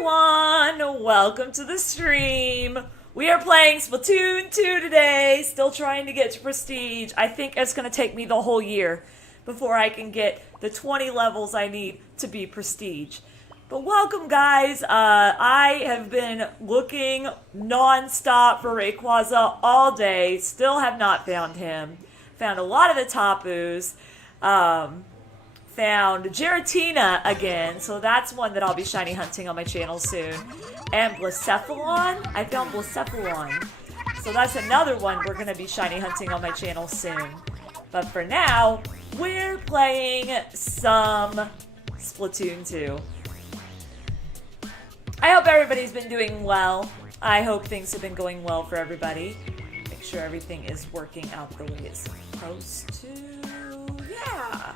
everyone! Welcome to the stream. We are playing Splatoon 2 today, still trying to get to Prestige. I think it's going to take me the whole year before I can get the 20 levels I need to be Prestige. But welcome, guys. I have been looking non-stop for Rayquaza all day, still have not found him. Found a lot of the Tapus. Found Giratina again, so that's one that I'll be shiny hunting on my channel soon. And Blacephalon, I found Blacephalon. So that's another one we're going to be shiny hunting on my channel soon. But for now, we're playing some Splatoon 2. I hope everybody's been doing well. I hope things have been going well for everybody. Make sure everything is working out the way it's supposed to. Yeah!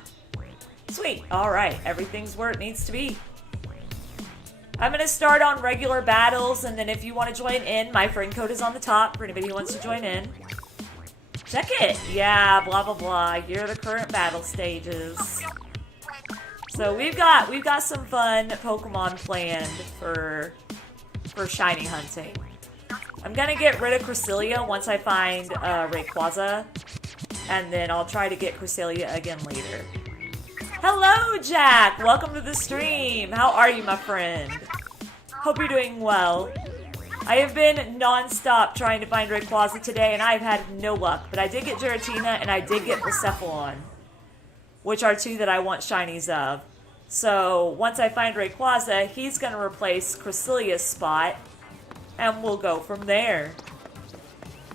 Sweet. Alright, everything's where it needs to be. I'm going to start on regular battles, and then if you want to join in, my friend code is on the top for anybody who wants to join in. Check it! Yeah, blah blah blah. Here are the current battle stages. So we've got some fun Pokemon planned for shiny hunting. I'm going to get rid of Cresselia once I find Rayquaza, and then I'll try to get Cresselia again later. Hello, Jack! Welcome to the stream! How are you, my friend? Hope you're doing well. I have been non-stop trying to find Rayquaza today, and I've had no luck. But I did get Giratina, and I did get Blacephalon, which are two that I want shinies of. So, once I find Rayquaza, he's going to replace Cresselia's spot, and we'll go from there.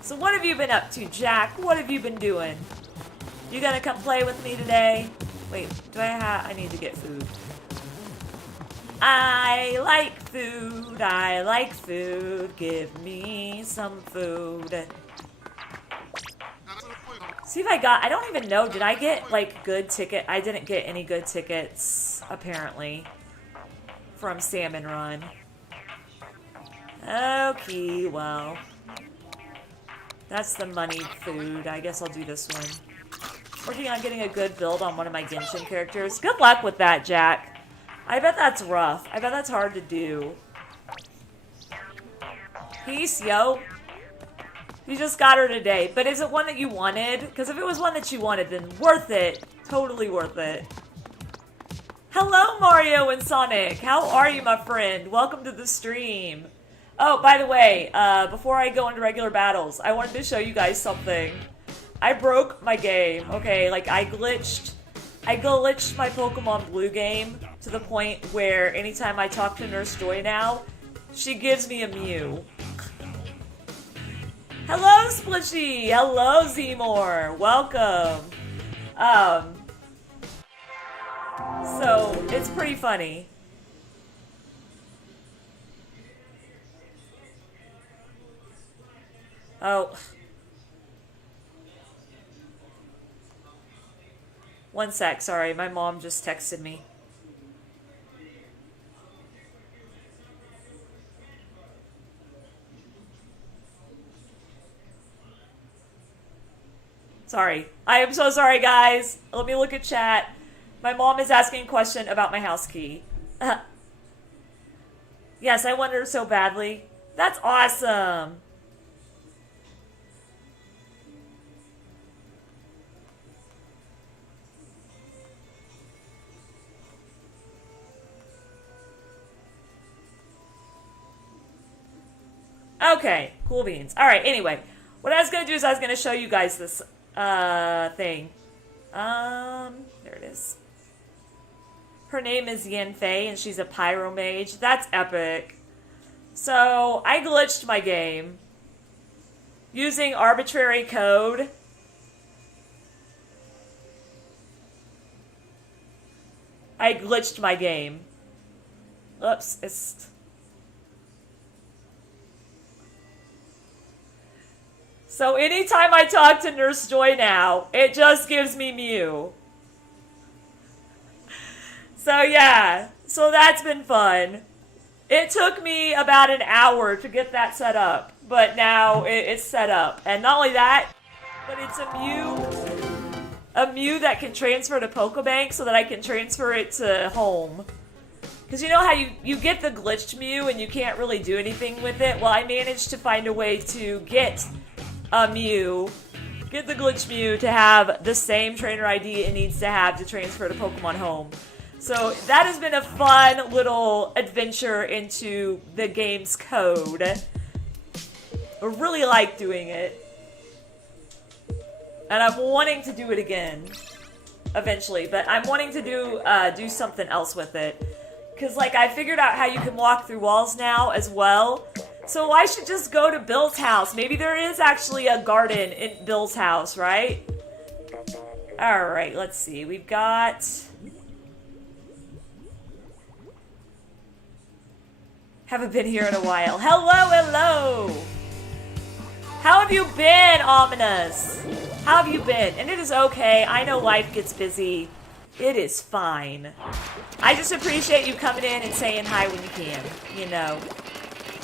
So what have you been up to, Jack? What have you been doing? You gonna come play with me today? Wait, I need to get food. I like food, give me some food. See if I don't even know, did I get, like, good ticket? I didn't get any good tickets, apparently, from Salmon Run. Okay, well, that's the money food. I guess I'll do this one. Working on getting a good build on one of my Genshin characters. Good luck with that, Jack. I bet that's rough. I bet that's hard to do. Peace, yo. You just got her today. But is it one that you wanted? Because if it was one that you wanted, then worth it. Totally worth it. Hello, Mario and Sonic. How are you, my friend? Welcome to the stream. Oh, by the way, before I go into regular battles, I wanted to show you guys something. I broke my game, okay, like I glitched my Pokemon Blue game to the point where anytime I talk to Nurse Joy now, she gives me a Mew. Hello, Splitchy! Hello, Zmore! Welcome! So, it's pretty funny. Oh. One sec, sorry, my mom just texted me. Sorry. I am so sorry, guys. Let me look at chat. My mom is asking a question about my house key. Yes, I want her so badly. That's awesome. Okay, cool beans. Alright, anyway. What I was going to do is I was going to show you guys this thing. There it is. Her name is Yanfei, and she's a Pyro Mage. That's epic. So, I glitched my game using arbitrary code. I glitched my game. Oops, it's... So anytime I talk to Nurse Joy now, it just gives me Mew. So yeah, so that's been fun. It took me about an hour to get that set up, but now it's set up. And not only that, but it's a Mew that can transfer to Pokebank so that I can transfer it to home. Because you know how you get the glitched Mew and you can't really do anything with it? Well, I managed to find a way to get a Mew, get the glitched Mew to have the same trainer ID it needs to have to transfer to Pokemon Home. So that has been a fun little adventure into the game's code. I really like doing it. And I'm wanting to do it again eventually, but I'm wanting to do something else with it. Because, like, I figured out how you can walk through walls now as well. So I should just go to Bill's house. Maybe there is actually a garden in Bill's house, right? Alright, let's see. We've got... Haven't been here in a while. Hello, hello! How have you been, Ominous? How have you been? And it is okay. I know life gets busy. It is fine. I just appreciate you coming in and saying hi when you can, you know.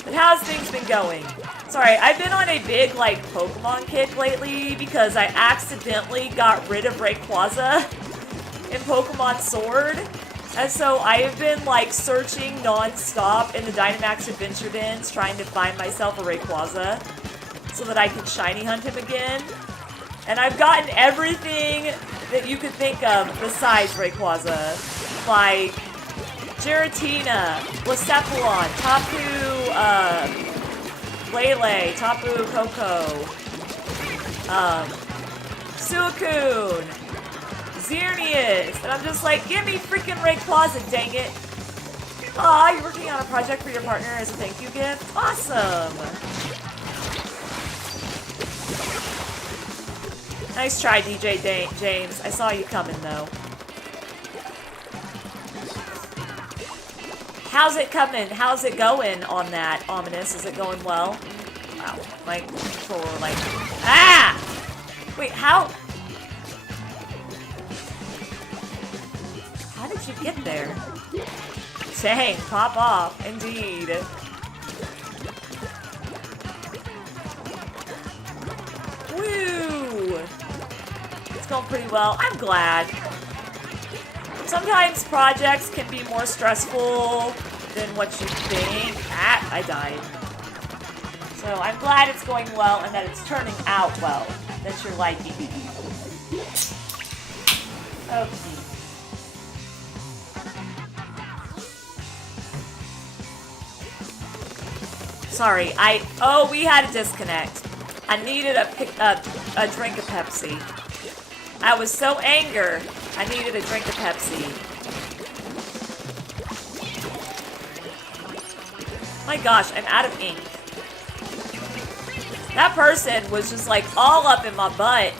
But how's things been going? Sorry, I've been on a big, like, Pokemon kick lately because I accidentally got rid of Rayquaza in Pokemon Sword. And so I have been, like, searching non-stop in the Dynamax Adventure Dens trying to find myself a Rayquaza so that I can shiny hunt him again. And I've gotten everything that you could think of besides Rayquaza. Like Giratina, Blacephalon, Tapu, Lele, Tapu Koko, Suicune, Xerneas. And I'm just like, give me freaking Rayquaza, dang it. Aw, you're working on a project for your partner as a thank you gift? Awesome. Nice try, DJ James. I saw you coming, though. How's it coming? How's it going on that, Ominous? Is it going well? Wow, my controller, like... Ah! Wait, how... How did you get there? Dang, pop off. Indeed. Woo! It's going pretty well. I'm glad. Sometimes projects can be more stressful than what you think. Ah, I died. So I'm glad it's going well and that it's turning out well. That you're liking it. Okay. Sorry, oh, we had a disconnect. I needed a drink of Pepsi. I was so angry. I needed a drink of Pepsi. My gosh, I'm out of ink. That person was just like all up in my butt.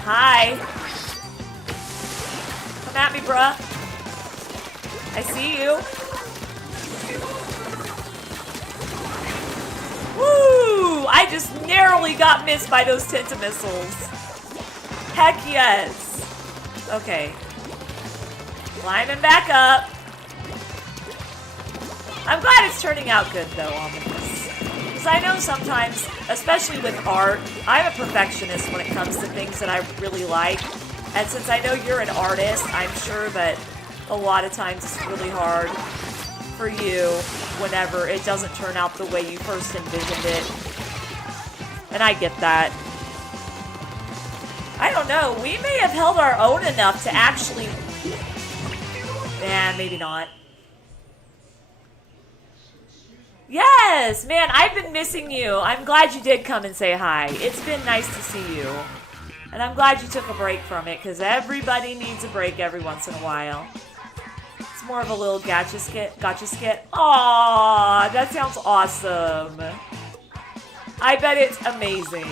Hi. Come at me, bruh. I see you. Woo! I just narrowly got missed by those Tentamissiles. Heck yes. Okay. Climbing back up. I'm glad it's turning out good, though, Ominous. Because I know sometimes, especially with art, I'm a perfectionist when it comes to things that I really like. And since I know you're an artist, I'm sure that a lot of times it's really hard for you whenever it doesn't turn out the way you first envisioned it. And I get that. I don't know. We may have held our own enough to actually... Man, maybe not. Yes! Man, I've been missing you. I'm glad you did come and say hi. It's been nice to see you. And I'm glad you took a break from it, because everybody needs a break every once in a while. It's more of a little gotcha skit. Aww, that sounds awesome. I bet it's amazing.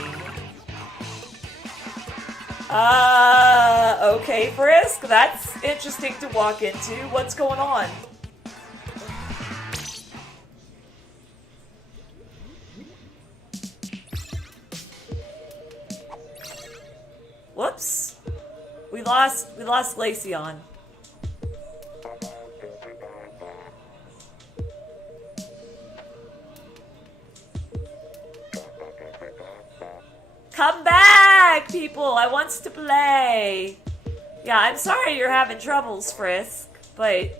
Okay, Frisk. That's interesting to walk into. What's going on? Whoops. We lost Glaceon. Come back, people! I wants to play! Yeah, I'm sorry you're having troubles, Frisk, but...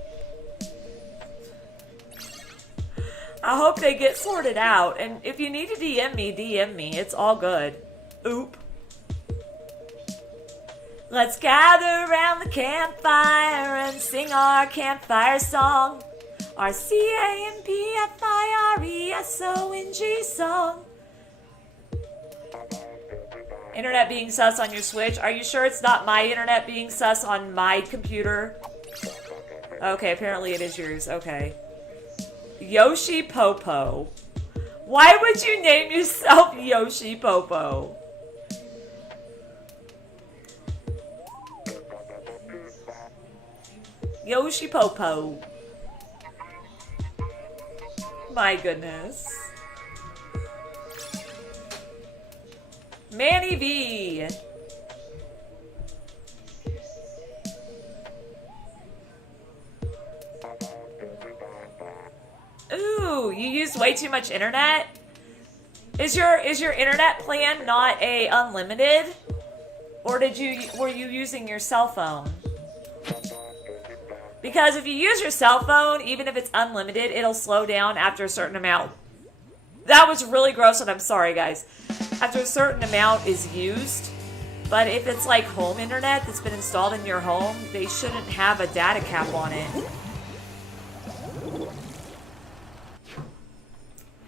I hope they get sorted out. And if you need to DM me, DM me. It's all good. Oop. Let's gather around the campfire and sing our campfire song. Our CAMPFIRESONG song. Internet being sus on your Switch. Are you sure it's not my internet being sus on my computer? Okay, apparently it is yours. Okay. Yoshi Popo. Why would you name yourself Yoshi Popo? Yoshi Popo. My goodness. Manny V. Ooh, you use way too much internet? Is your internet plan not a unlimited? Or were you using your cell phone? Because if you use your cell phone, even if it's unlimited, it'll slow down after a certain amount. That was really gross, and I'm sorry, guys. After a certain amount is used. But if it's like home internet that's been installed in your home, they shouldn't have a data cap on it.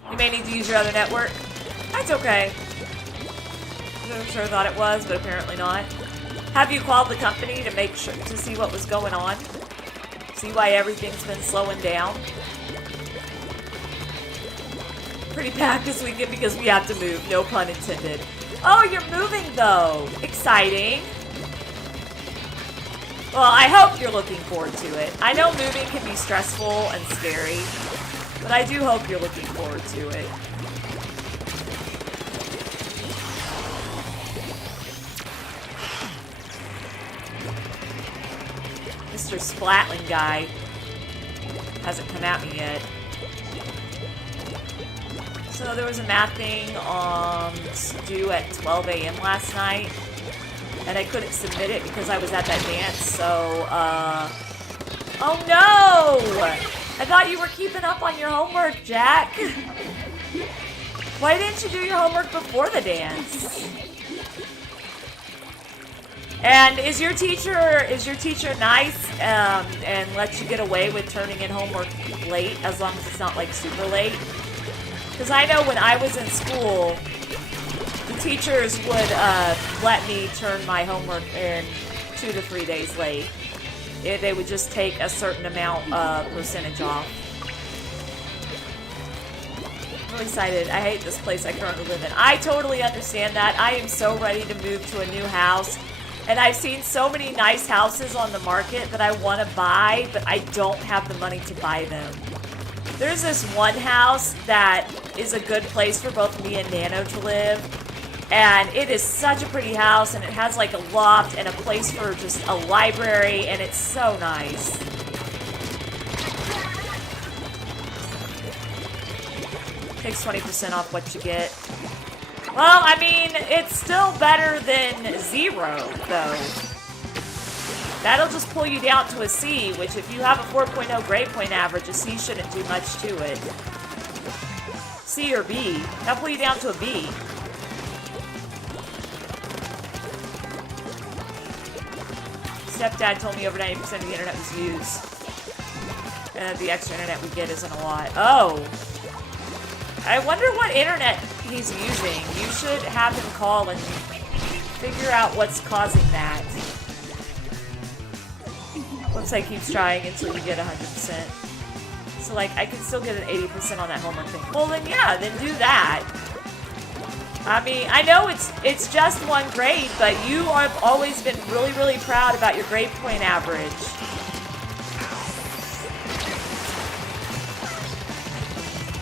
You may need to use your other network. That's okay. I'm sure thought it was, but apparently not. Have you called the company to make sure to see what was going on? See why everything's been slowing down? Pretty packed this weekend because we have to move. No pun intended. Oh, you're moving though. Exciting. Well, I hope you're looking forward to it. I know moving can be stressful and scary, but I do hope you're looking forward to it. Mr. Splatling guy hasn't come at me yet. So there was a math thing due at 12 a.m. last night, and I couldn't submit it because I was at that dance, so, oh no! I thought you were keeping up on your homework, Jack. Why didn't you do your homework before the dance? And is your teacher nice and lets you get away with turning in homework late as long as it's not like super late? Because I know when I was in school, the teachers would let me turn my homework in 2 to 3 days late. They would just take a certain amount percentage off. I'm really excited. I hate this place I currently live in. I totally understand that. I am so ready to move to a new house. And I've seen so many nice houses on the market that I want to buy, but I don't have the money to buy them. There's this one house that is a good place for both me and Nano to live. And it is such a pretty house, and it has like a loft and a place for just a library, and it's so nice. Takes 20% off what you get. Well, I mean, it's still better than 0, though. That'll just pull you down to a C, which if you have a 4.0 grade point average, a C shouldn't do much to it. C or B. That'll pull you down to a B. Stepdad told me over 90% of the internet was used. And that the extra internet we get isn't a lot. Oh. I wonder what internet he's using. You should have him call and figure out what's causing that. Website keeps trying until you get 100%. So, like, I can still get an 80% on that homework thing. Well, then, yeah, then do that. I mean, I know it's just 1 grade, but you have always been really, really proud about your grade point average.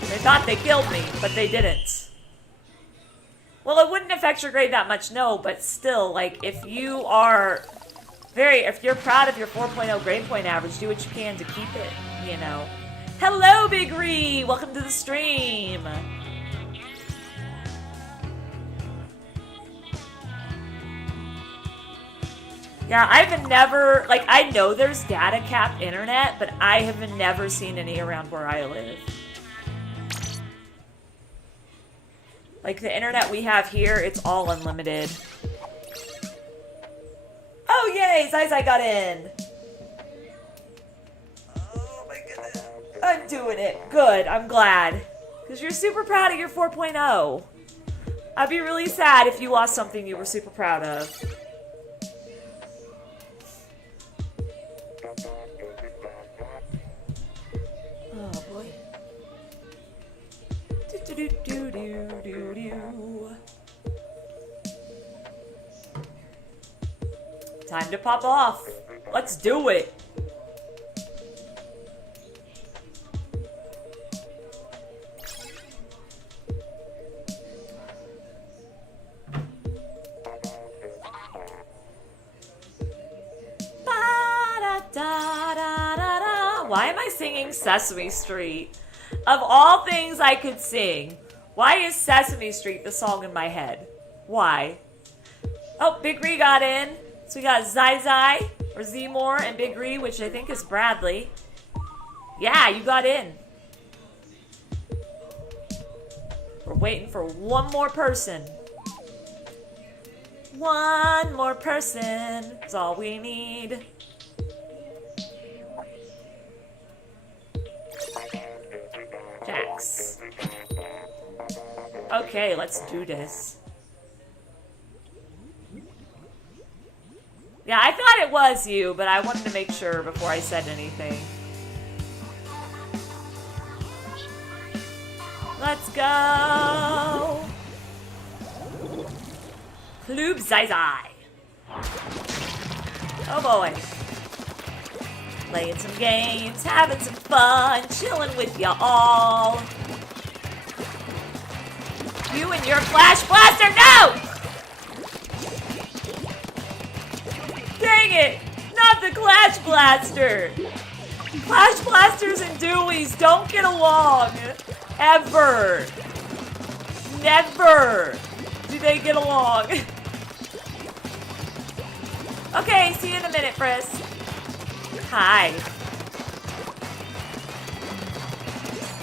They thought they killed me, but they didn't. Well, it wouldn't affect your grade that much, no, but still, like, if you're proud of your 4.0 grade point average, do what you can to keep it, you know. Hello, Big Ree! Welcome to the stream! Yeah, I've never, like, I know there's data cap internet, but I have never seen any around where I live. Like the internet we have here, it's all unlimited. Oh yay, Zai Zai got in. Oh my goodness. I'm doing it. Good, I'm glad. Because you're super proud of your 4.0. I'd be really sad if you lost something you were super proud of. Oh boy. Time to pop off. Let's do it. Why am I singing Sesame Street? Of all things I could sing, why is Sesame Street the song in my head? Why? Oh, Big Ree got in. So we got Zai Zai, or Zmore, and Big Ree, which I think is Bradley. Yeah, you got in. We're waiting for one more person. One more person is all we need. Jax. Okay, let's do this. Yeah, I thought it was you, but I wanted to make sure before I said anything. Let's go! Kloob Zai Zai. Oh boy. Playing some games, having some fun, chilling with ya all. You and your Flash Blaster, no! Dang it! Not the Clash Blaster! Clash Blasters and Dewey's don't get along. Ever. Never do they get along. Okay, see you in a minute, Frisk. Hi.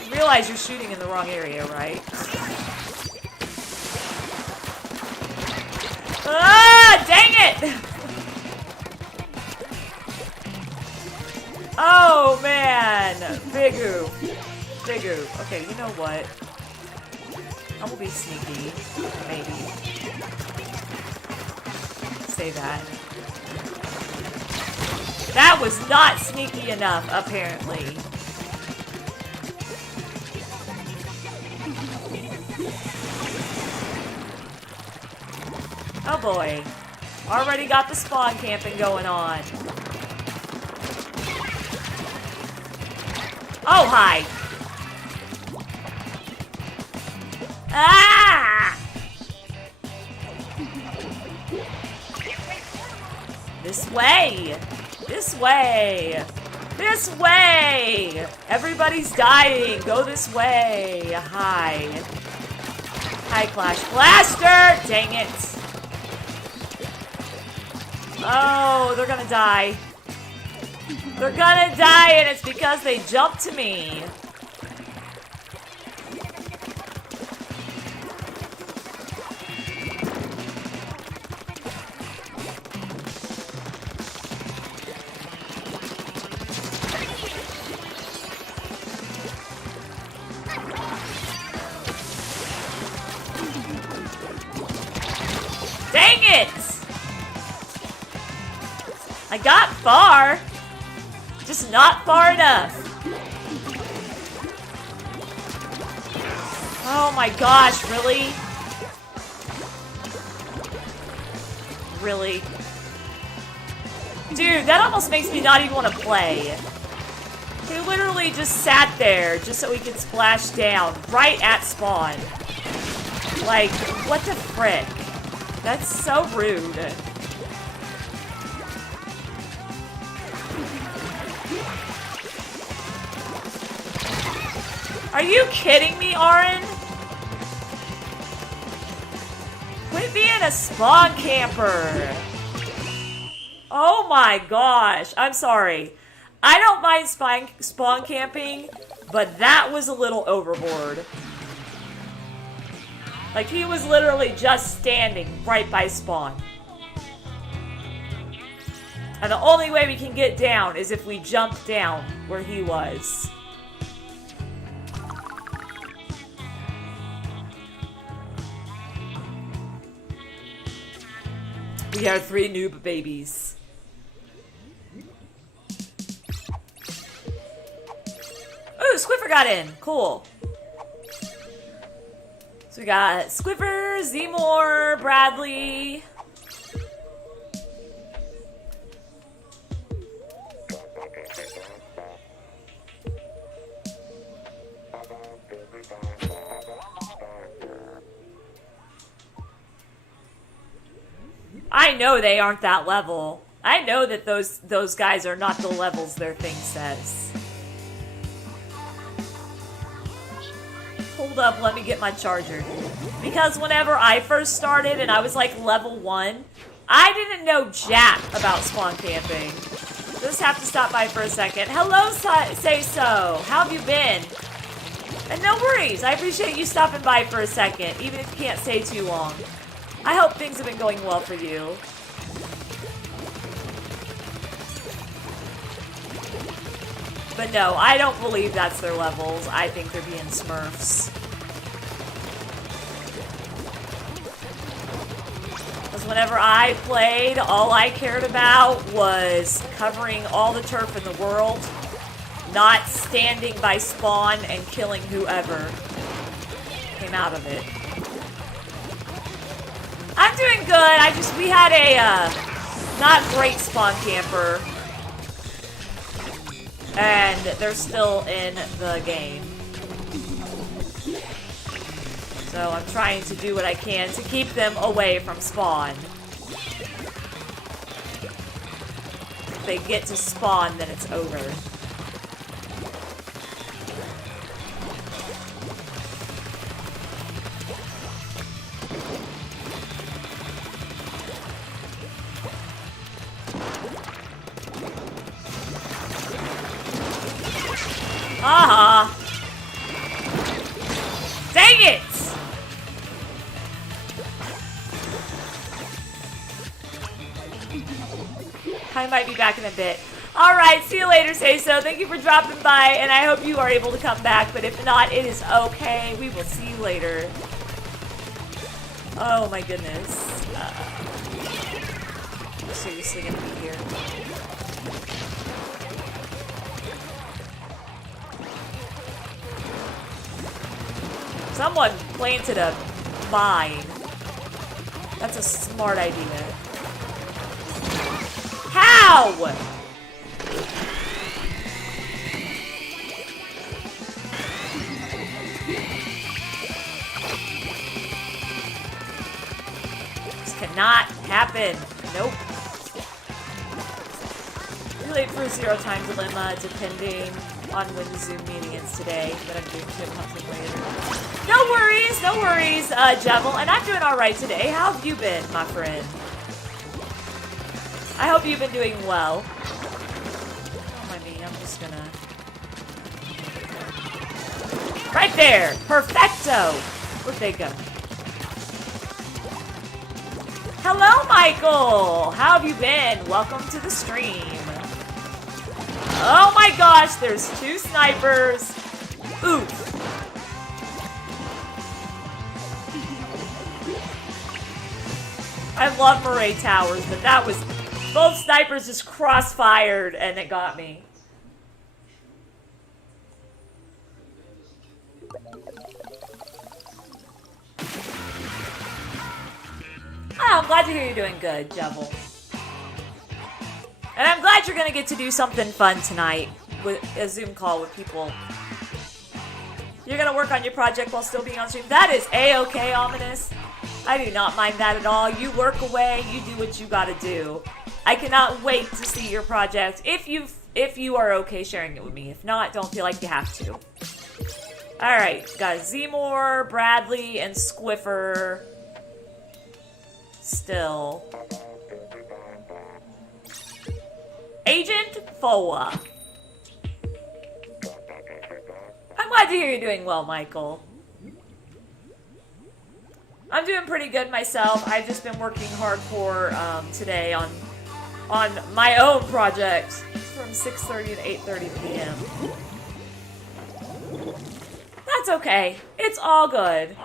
You realize you're shooting in the wrong area, right? Ah, dang it! Oh, man. Bigu. Bigu. Okay, you know what? I'm gonna be sneaky. Maybe. Say that. That was not sneaky enough, apparently. Oh boy. Already got the spawn camping going on. Oh, hi. Ah! This way. This way. This way. Everybody's dying. Go this way. Hi. Hi, Clash Blaster. Dang it. Oh, they're gonna die. They're gonna die, and it's because they jumped to me. Dang it! I got far. Just not far enough. Oh my gosh, really? Really? Dude, that almost makes me not even want to play. He literally just sat there just so he could splash down right at spawn. Like, what the frick? That's so rude. Are you kidding me, Aaron? Quit being a spawn camper. Oh my gosh. I'm sorry. I don't mind spawn camping, but that was a little overboard. Like, he was literally just standing right by spawn. And the only way we can get down is if we jump down where he was. We are 3 noob babies. Ooh, Squiffer got in. Cool. So we got Squiffer, Zemore, Bradley. I know they aren't that level. I know that those guys are not the levels their thing says. Hold up, let me get my charger. Because whenever I first started and I was like level 1, I didn't know jack about spawn camping. Just have to stop by for a second. Hello, Say So. How have you been? And no worries, I appreciate you stopping by for a second, even if you can't stay too long. I hope things have been going well for you. But no, I don't believe that's their levels. I think they're being smurfs. Because whenever I played, all I cared about was covering all the turf in the world, not standing by spawn and killing whoever came out of it. I'm doing good. We had a not great spawn camper, and they're still in the game. So I'm trying to do what I can to keep them away from spawn. If they get to spawn, then it's over. Aha! Dang it! I might be back in a bit. Alright, see you later, Say So. Thank you for dropping by, and I hope you are able to come back, but if not, it is okay. We will see you later. Oh my goodness. I'm seriously gonna be here. Someone planted a mine. That's a smart idea. How? This cannot happen. Nope. Too late for a 0-time dilemma, depending on when the Zoom meeting is today, but I'm doing something later. No worries, Jevil, and I'm doing alright today. How have you been, my friend? I hope you've been doing well. Oh, I mean, I'm just gonna... Right there! Perfecto! Where'd they go? Hello, Michael! How have you been? Welcome to the stream. Oh my gosh, there's 2 snipers. Oof. I love Murray Towers, but that was... Both snipers just cross-fired, and it got me. Oh, I'm glad to hear you're doing good, Jevil. And I'm glad you're going to get to do something fun tonight with a Zoom call with people. You're going to work on your project while still being on stream. That is A-okay, Ominous. I do not mind that at all. You work away, you do what you got to do. I cannot wait to see your project if you are okay sharing it with me. If not, don't feel like you have to. Alright, got Zemore, Bradley, and Squiffer. Still. Agent Foa. I'm glad to hear you're doing well, Michael. I'm doing pretty good myself. I've just been working hardcore today on my own projects from 6:30 to 8:30 p.m. That's okay. It's all good.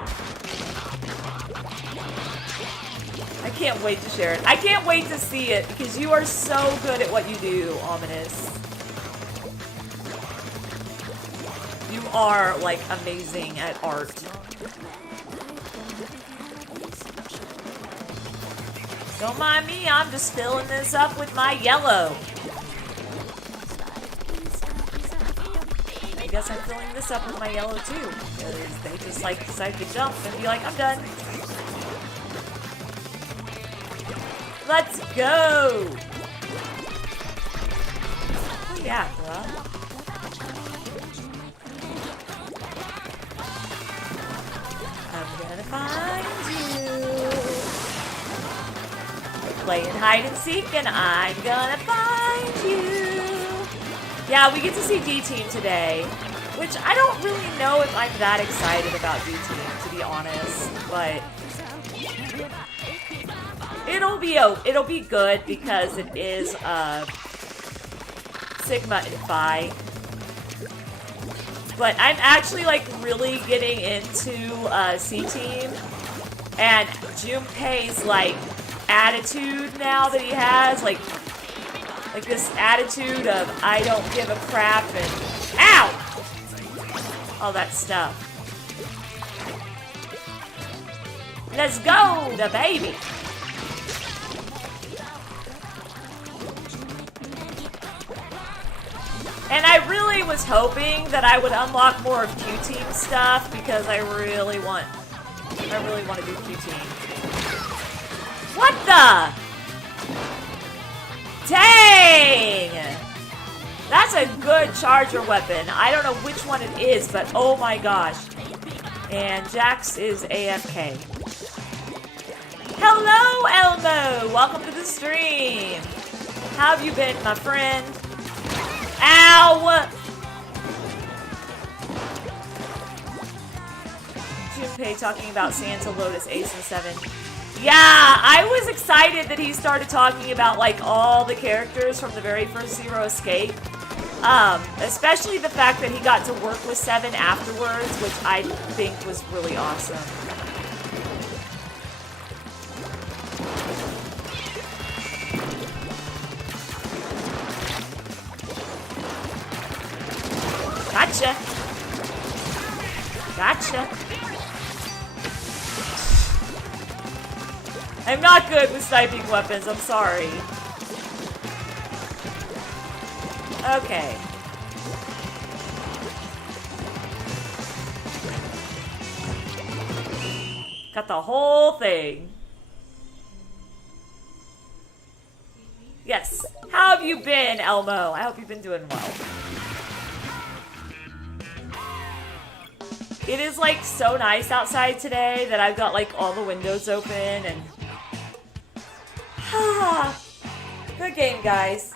I can't wait to share it. I can't wait to see it because you are so good at what you do, Ominous. You are, like, amazing at art. Don't mind me, I'm just filling this up with my yellow. I guess I'm filling this up with my yellow too, because they just like decide to jump and be like, I'm done. Let's go! Oh yeah, bruh. I'm gonna find you. Playing hide and seek and I'm gonna find you. Yeah, we get to see D-Team today, which I don't really know if I'm that excited about D-Team, to be honest, but it'll be good because it is Sigma and Phi. But I'm actually like really getting into C-Team, and Junpei's like attitude now that he has, like this attitude of I don't give a crap and ow! All that stuff. Let's go, the baby! And I really was hoping that I would unlock more of Q-Team stuff because I really want to do Q-Team. What the? Dang! That's a good charger weapon. I don't know which one it is, but oh my gosh. And Jax is AFK. Hello, Elmo! Welcome to the stream. How have you been, my friend? Ow! Junpei talking about Santa, Lotus, Ace, and 7. Yeah, I was excited that he started talking about like all the characters from the very first Zero Escape. Especially the fact that he got to work with 7 afterwards, which I think was really awesome. Gotcha. Gotcha. I'm not good with sniping weapons, I'm sorry. Okay. Got the whole thing. Yes. How have you been, Elmo? I hope you've been doing well. It is like so nice outside today that I've got like all the windows open and good game, guys.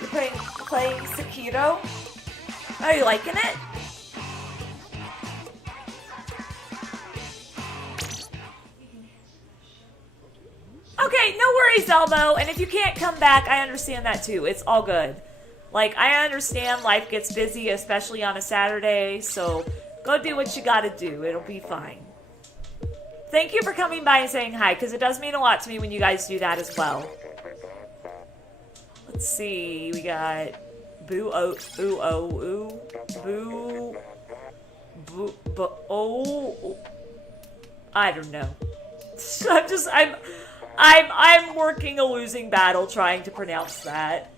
You're playing Sekiro? Are you liking it? Okay, no worries, Elmo. And if you can't come back, I understand that too. It's all good. Like, I understand life gets busy, especially on a Saturday, so go do what you gotta do. It'll be fine. Thank you for coming by and saying hi, because it does mean a lot to me when you guys do that as well. Let's see. We got Boo Oh Ooh Oh Ooh Boo Boo Boo Oh. I don't know. I'm working a losing battle trying to pronounce that.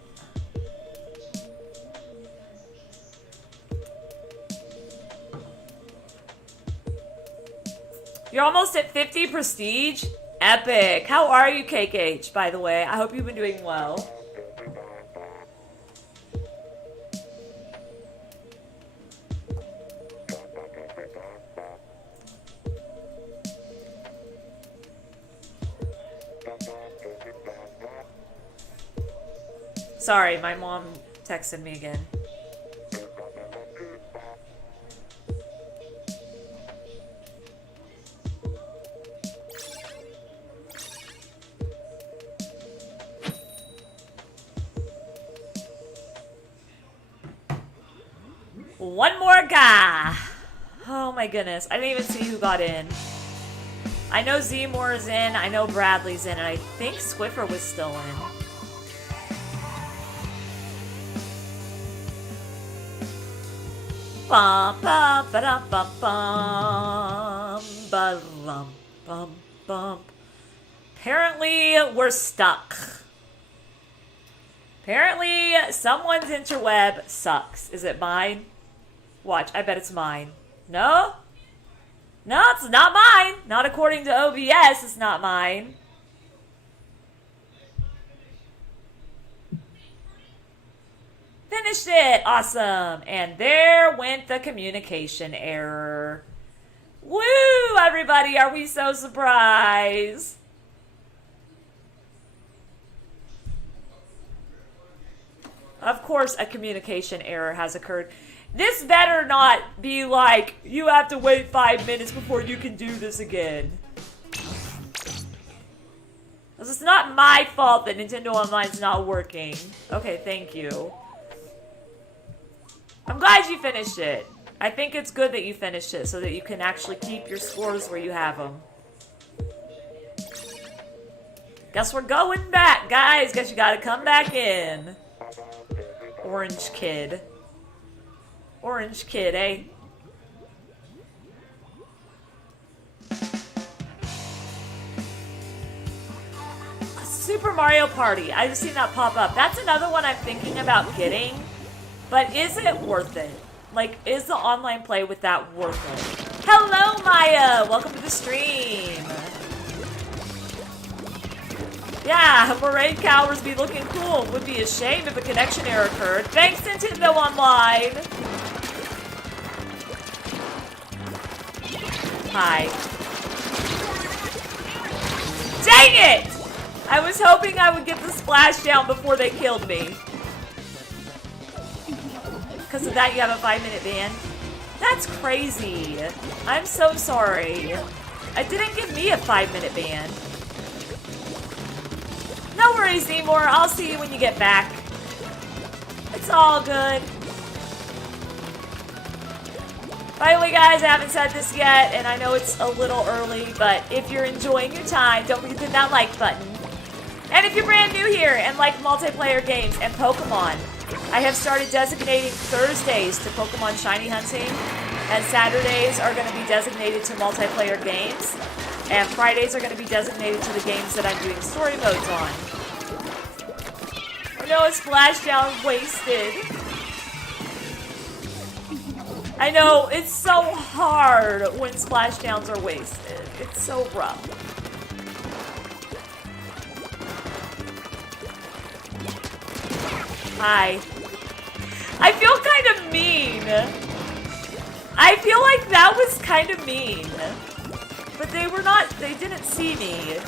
You're almost at 50 prestige? Epic. How are you, KKH, by the way? I hope you've been doing well. Sorry, my mom texted me again. One more guy. Oh my goodness. I didn't even see who got in. I know Zmore is in, I know Bradley's in, and I think Swiffer was still in. Bum bum ba bum bum bum bum bum. Apparently, we're stuck. Apparently, someone's interweb sucks. Is it mine? Watch, I bet it's mine. No? No, it's not mine. Not according to OBS, it's not mine. Finished it! Awesome! And there went the communication error. Woo, everybody! Are we so surprised? Of course, a communication error has occurred. This better not be like, you have to wait 5 minutes before you can do this again. It's not my fault that Nintendo Online's not working. Okay, thank you. I'm glad you finished it. I think it's good that you finished it so that you can actually keep your scores where you have them. Guess we're going back, guys. Guess you gotta come back in. Orange kid. Orange kid, eh? Super Mario Party. I've seen that pop up. That's another one I'm thinking about getting. But is it worth it? Like, is the online play with that worth it? Hello, Maya! Welcome to the stream. Yeah, Moraine Cowers be looking cool. Would be a shame if a connection error occurred. Thanks, Nintendo Online! Hi. Dang it! I was hoping I would get the splashdown before they killed me. Because of that, you have a 5-minute ban? That's crazy. I'm so sorry. It didn't give me a 5-minute ban. No worries, Zmore. I'll see you when you get back. It's all good. By the way, guys, I haven't said this yet, and I know it's a little early, but if you're enjoying your time, don't forget to hit that like button. And if you're brand new here and like multiplayer games and Pokemon, I have started designating Thursdays to Pokemon Shiny Hunting, and Saturdays are going to be designated to multiplayer games, and Fridays are going to be designated to the games that I'm doing story modes on. I know it's splashdown wasted. I know, it's so hard when splashdowns are wasted. It's so rough. Hi. I feel kind of mean. I feel like that was kind of mean. But they didn't see me.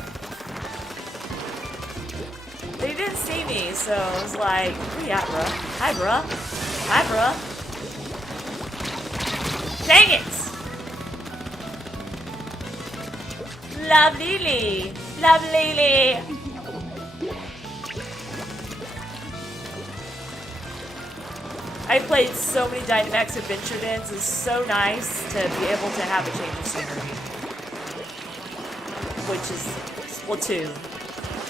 They didn't see me, so I was like, where you at, bruh? Hi, bruh. Hi, bruh. Dang it! Lovely. Lovely. I played so many Dynamax Adventure Dens. It's so nice to be able to have a change of scenery. Which is Splatoon.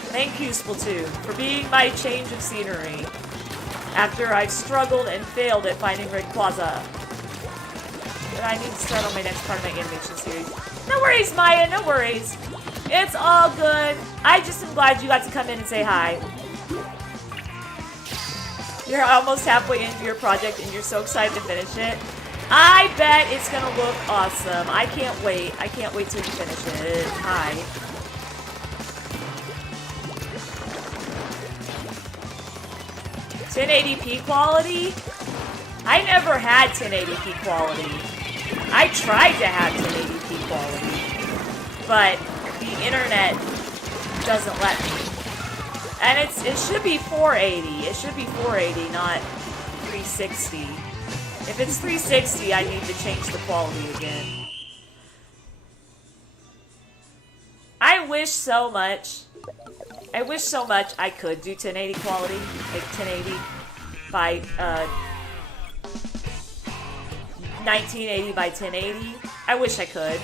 Thank you, Splatoon, for being my change of scenery. After I've struggled and failed at finding Rayquaza. But I need to start on my next part of my animation series. No worries, Maya, no worries. It's all good. I just am glad you got to come in and say hi. You're almost halfway into your project and you're so excited to finish it. I bet it's gonna look awesome. I can't wait. I can't wait till you finish it. Hi. $1080p quality? I never had 1080p quality. I tried to have 1080p quality, but the internet doesn't let me. And it should be 480. It should be 480, not 360. If it's 360, I need to change the quality again. I wish so much I could do 1080 quality, like 1080 by 1980 by 1080. I wish I could.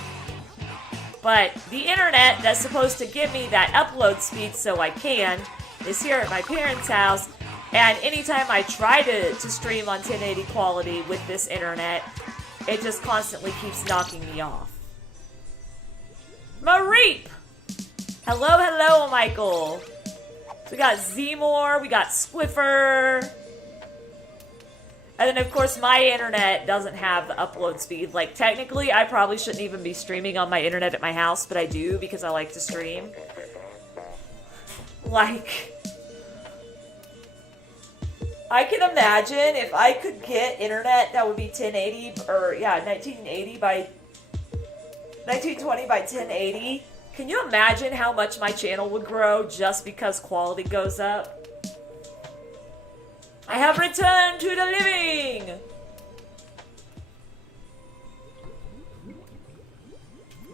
But the internet that's supposed to give me that upload speed so I can is here at my parents' house. And anytime I try to stream on 1080 quality with this internet, it just constantly keeps knocking me off. Mareep! Hello, hello, Michael. We got Zmore, we got Squiffer. And then, of course, my internet doesn't have the upload speed. Like, technically, I probably shouldn't even be streaming on my internet at my house, but I do because I like to stream. Like, I can imagine if I could get internet that would be 1080, or, yeah, 1920 by 1080. Can you imagine how much my channel would grow just because quality goes up? I have returned to the living!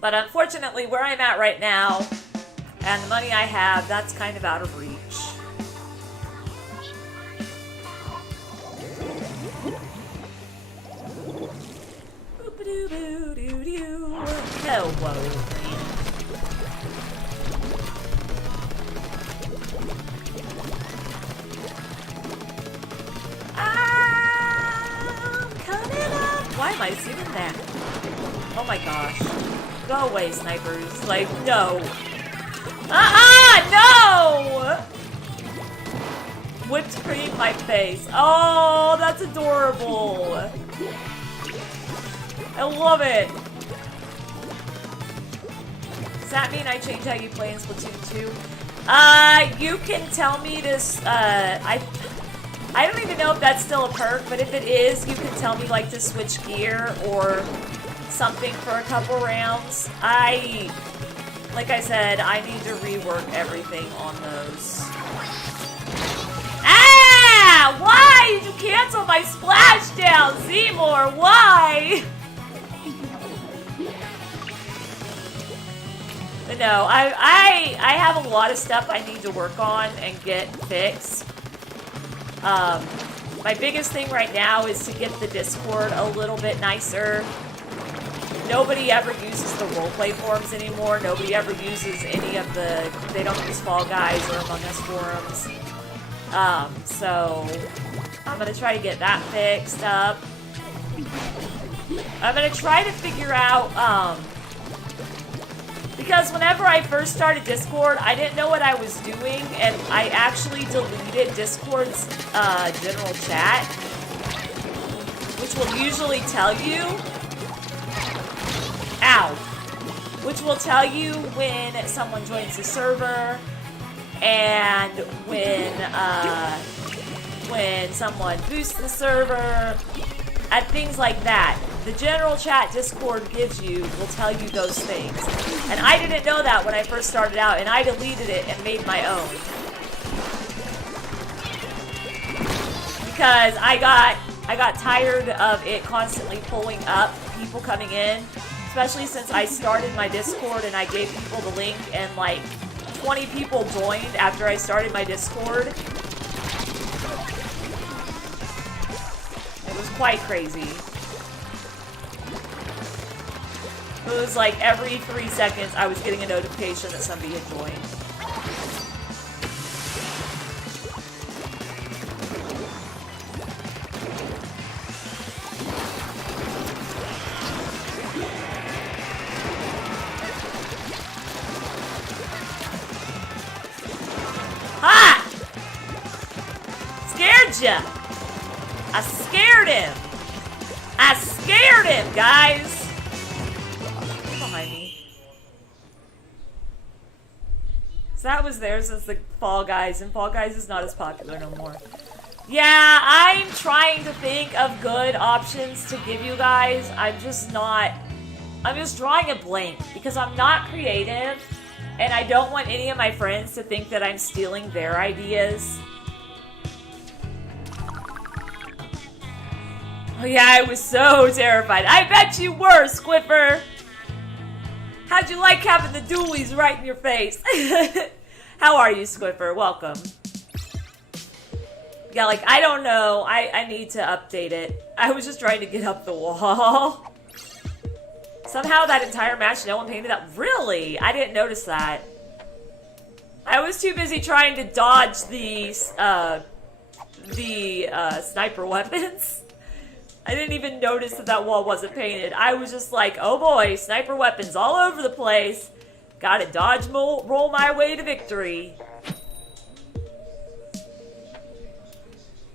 But unfortunately, where I'm at right now, and the money I have, that's kind of out of reach. Boop-a-doo-boo-doo-doo. Hello. I'm coming up. Why am I zooming that? Oh my gosh. Go away, snipers. Like, no. No! Whipped cream my face. Oh, that's adorable. I love it. Does that mean I change how you play in Splatoon 2? You can tell me this, I don't even know if that's still a perk, but if it is, you can tell me, like, to switch gear or something for a couple rounds. Like I said, I need to rework everything on those. Ah! Why did you cancel my splashdown, Zmore? Why? But no, I have a lot of stuff I need to work on and get fixed. My biggest thing right now is to get the Discord a little bit nicer. Nobody ever uses the roleplay forums anymore. Nobody ever uses any of the... They don't use Fall Guys or Among Us forums. So I'm gonna try to get that fixed up. I'm gonna try to figure out, because whenever I first started Discord, I didn't know what I was doing, and I actually deleted Discord's general chat, which will usually tell you... Ow! Which will tell you when someone joins the server, and when someone boosts the server, and things like that. The general chat Discord gives you will tell you those things. And I didn't know that when I first started out, and I deleted it and made my own. Because I got tired of it constantly pulling up people coming in. Especially since I started my Discord and I gave people the link and like 20 people joined after I started my Discord. It was quite crazy. It was like every 3 seconds I was getting a notification that somebody had joined. Ha! Scared ya! I scared him! I scared him, guys! Get behind me. So that was there since the Fall Guys, and Fall Guys is not as popular no more. Yeah, I'm trying to think of good options to give you guys. I'm just drawing a blank because I'm not creative. And I don't want any of my friends to think that I'm stealing their ideas. Oh yeah, I was so terrified. I bet you were, Squiffer! How'd you like having the dualies right in your face? How are you, Squiffer? Welcome. Yeah, like, I don't know. I need to update it. I was just trying to get up the wall. Somehow that entire match, no one painted up. Really? I didn't notice that. I was too busy trying to dodge the sniper weapons. I didn't even notice that that wall wasn't painted. I was just like, oh boy, sniper weapons all over the place. Gotta dodge, roll my way to victory.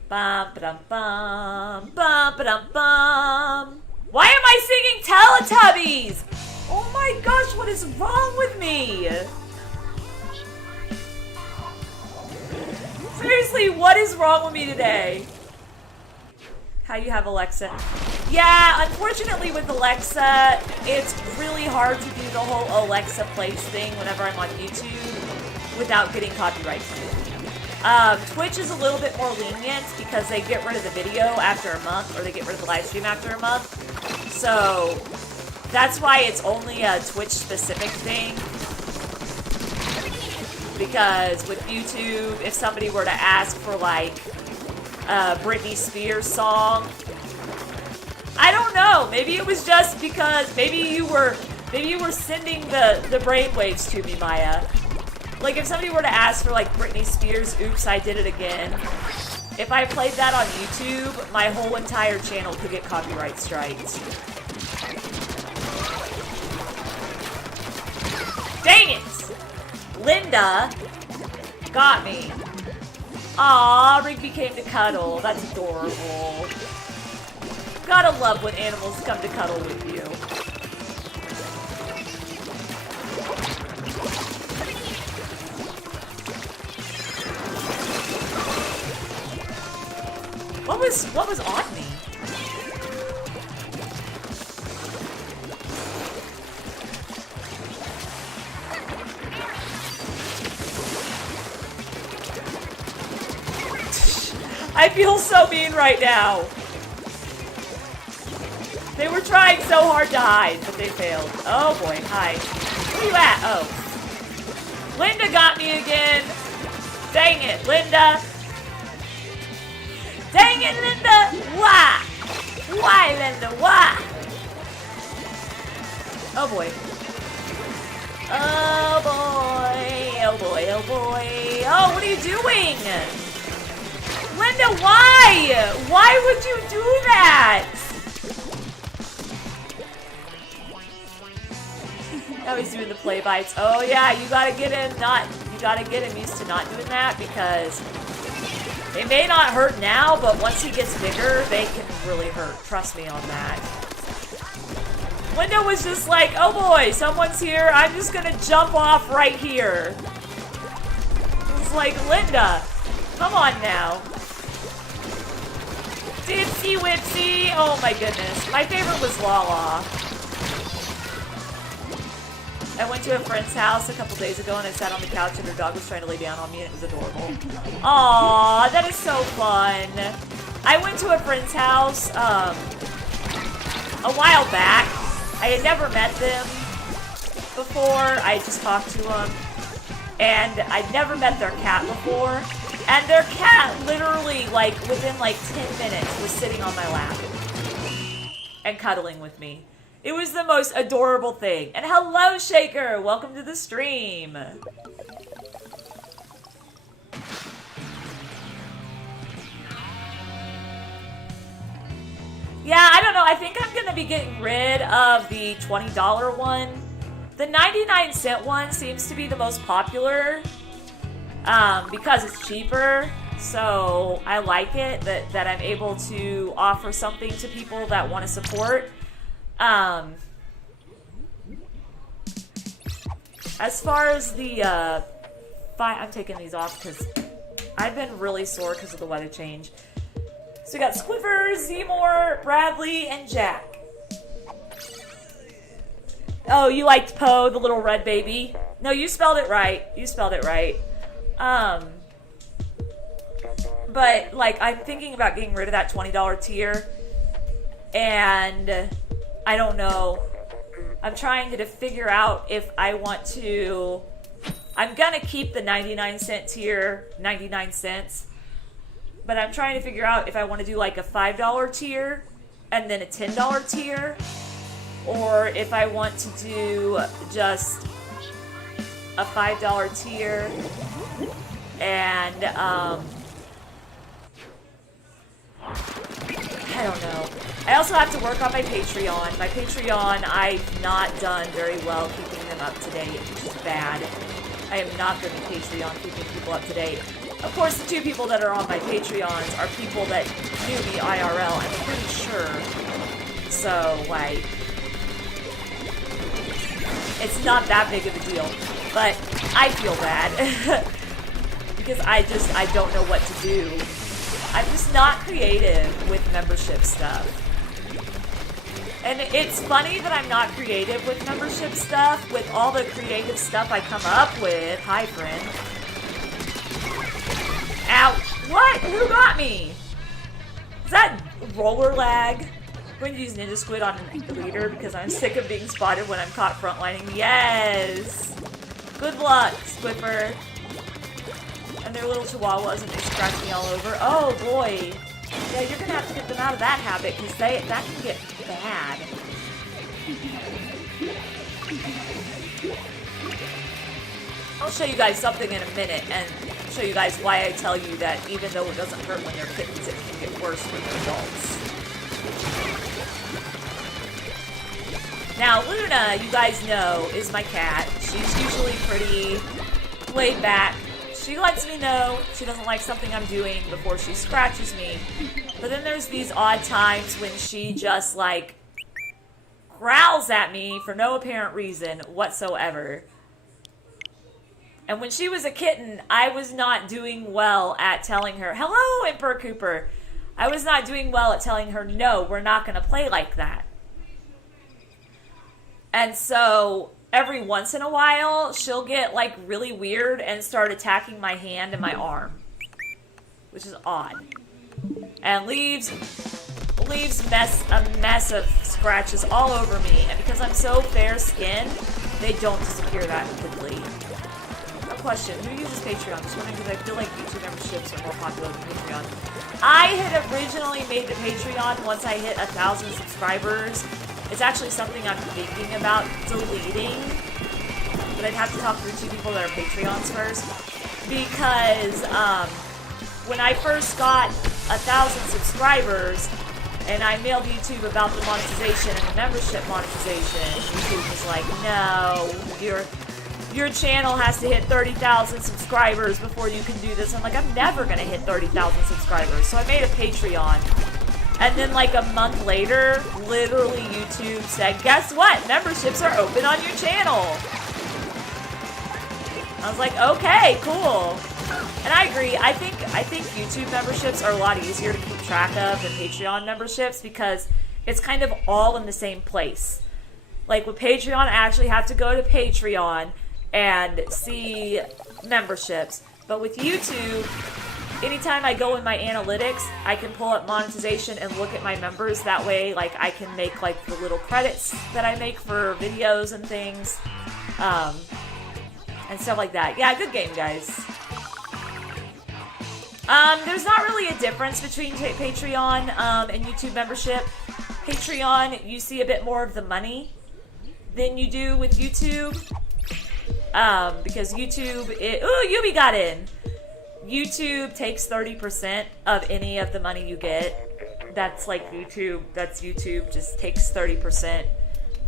Bum ba dum bum, bum ba dum bum. Why am I singing Teletubbies? Oh my gosh, what is wrong with me? Seriously, what is wrong with me today? How you have Alexa? Yeah, unfortunately with Alexa, it's really hard to do the whole Alexa plays thing whenever I'm on YouTube without getting copyright claimed. Twitch is a little bit more lenient because they get rid of the video after a month, or they get rid of the live stream after a month. So that's why it's only a Twitch-specific thing. Because with YouTube, if somebody were to ask for like a Britney Spears song, I don't know. Maybe it was just because maybe you were sending the brainwaves to me, Maya. Like, if somebody were to ask for, like, Britney Spears' Oops, I Did It Again, if I played that on YouTube, my whole entire channel could get copyright strikes. Dang it! Linda got me. Aw, Rigby came to cuddle. That's adorable. Gotta love when animals come to cuddle with you. What was on me? I feel so mean right now. They were trying so hard to hide, but they failed. Oh boy, hi. Where you at? Oh. Linda got me again. Dang it, Linda. Dang it, Linda! Why? Why, Linda? Why? Oh boy. Oh boy. Oh boy. Oh boy. Oh, what are you doing? Linda, why? Why would you do that? Now he's doing the play bites. Oh yeah, you gotta get him used to not doing that, because they may not hurt now, but once he gets bigger, they can really hurt. Trust me on that. Linda was just like, oh boy, someone's here. I'm just gonna jump off right here. It was like, Linda, come on now. Dipsy Whipsy. Oh my goodness. My favorite was Lala. I went to a friend's house a couple days ago and I sat on the couch and her dog was trying to lay down on me and it was adorable. Aww, that is so fun. I went to a friend's house a while back. I had never met them before. I just talked to them. And I'd never met their cat before. And their cat literally, like, within like 10 minutes was sitting on my lap and cuddling with me. It was the most adorable thing. And hello, Shaker! Welcome to the stream. Yeah, I don't know. I think I'm going to be getting rid of the $20 one. The 99-cent one seems to be the most popular because it's cheaper. So I like it that I'm able to offer something to people that want to support. As far as the, I'm taking these off because I've been really sore because of the weather change. So we got Squiffer, Seymour, Bradley, and Jack. Oh, you liked Poe, the little red baby? No, you spelled it right. You spelled it right. But, like, I'm thinking about getting rid of that $20 tier. And I don't know. I'm trying to figure out if I want to... I'm gonna keep the 99-cent tier, 99 cents. but I'm trying to figure out if I want to do like a $5 tier and then a $10 tier, or if I want to do just a $5 tier and I don't know. I also have to work on my Patreon. My Patreon, I've not done very well keeping them up to date, which is bad. I am not good at Patreon keeping people up to date. Of course, the 2 people that are on my Patreons are people that knew me IRL, I'm pretty sure. So, like, it's not that big of a deal. But I feel bad. Because I don't know what to do. I'm just not creative with membership stuff. And it's funny that I'm not creative with membership stuff, with all the creative stuff I come up with. Hi, friend. Ow! What? Who got me? Is that roller lag? I'm going to use Ninja Squid on a leader because I'm sick of being spotted when I'm caught frontlining. Yes! Good luck, Squidper. And their little chihuahuas, and they scratch me all over. Oh boy. Yeah, you're gonna have to get them out of that habit, because that can get bad. I'll show you guys something in a minute, and show you guys why I tell you that even though it doesn't hurt when they're kittens, it can get worse when they're adults. Now, Luna, you guys know, is my cat. She's usually pretty laid back. She lets me know she doesn't like something I'm doing before she scratches me. But then there's these odd times when she just, like, growls at me for no apparent reason whatsoever. And when she was a kitten, I was not doing well at telling her, hello, Emperor Cooper. I was not doing well at telling her, no, we're not going to play like that. And so every once in a while, she'll get, like, really weird and start attacking my hand and my arm. Which is odd. And leaves a mess of scratches all over me. And because I'm so fair-skinned, they don't disappear that quickly. No question. Who uses Patreon? Just wondering because I feel like YouTube memberships are more popular than Patreon. I had originally made the Patreon once I hit 1,000 subscribers. It's actually something I'm thinking about deleting. But I'd have to talk to the 2 people that are Patreons first. Because when I first got 1,000 subscribers, and I mailed YouTube about the monetization and the membership monetization, YouTube was like, no, your channel has to hit 30,000 subscribers before you can do this. I'm like, I'm never going to hit 30,000 subscribers. So I made a Patreon. And then like a month later, literally YouTube said, guess what? Memberships are open on your channel. I was like, okay, cool. And I agree. I think YouTube memberships are a lot easier to keep track of than Patreon memberships because it's kind of all in the same place. Like with Patreon, I actually have to go to Patreon and see memberships. But with YouTube, anytime I go in my analytics, I can pull up monetization and look at my members. That way, like, I can make, like, the little credits that I make for videos and things. And stuff like that. Yeah, good game, guys. There's not really a difference between Patreon and YouTube membership. Patreon, you see a bit more of the money than you do with YouTube. Because YouTube, ooh, Yubi got in. YouTube takes 30% of any of the money you get. That's like YouTube. That's YouTube just takes 30%.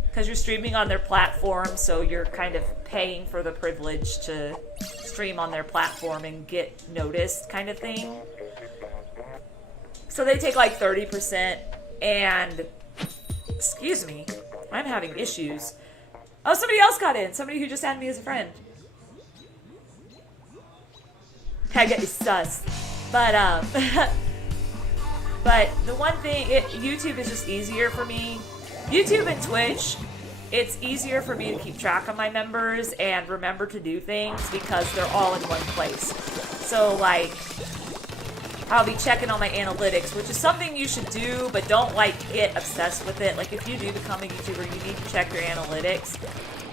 Because you're streaming on their platform, so you're kind of paying for the privilege to stream on their platform and get noticed kind of thing. So they take like 30%, and excuse me, I'm having issues. Oh, somebody else got in. Somebody who just added me as a friend. Pega is sus. But but the one thing, YouTube is just easier for me. YouTube and Twitch, it's easier for me to keep track of my members and remember to do things because they're all in one place. So, like, I'll be checking on my analytics, which is something you should do, but don't, like, get obsessed with it. Like, if you do become a YouTuber, you need to check your analytics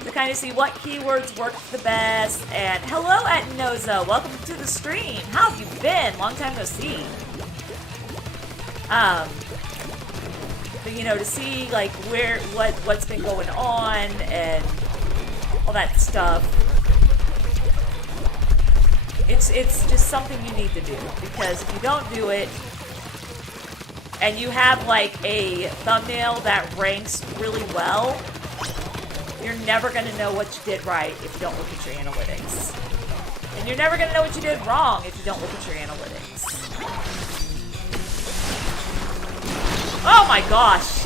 to kind of see what keywords work the best. And hello, Etnoza. Welcome to the stream. How have you been? Long time no see. But you know, to see like what's been going on and all that stuff, it's just something you need to do, because if you don't do it and you have like a thumbnail that ranks really well, you're never going to know what you did right if you don't look at your analytics. And you're never going to know what you did wrong if you don't look at your analytics. Oh my gosh!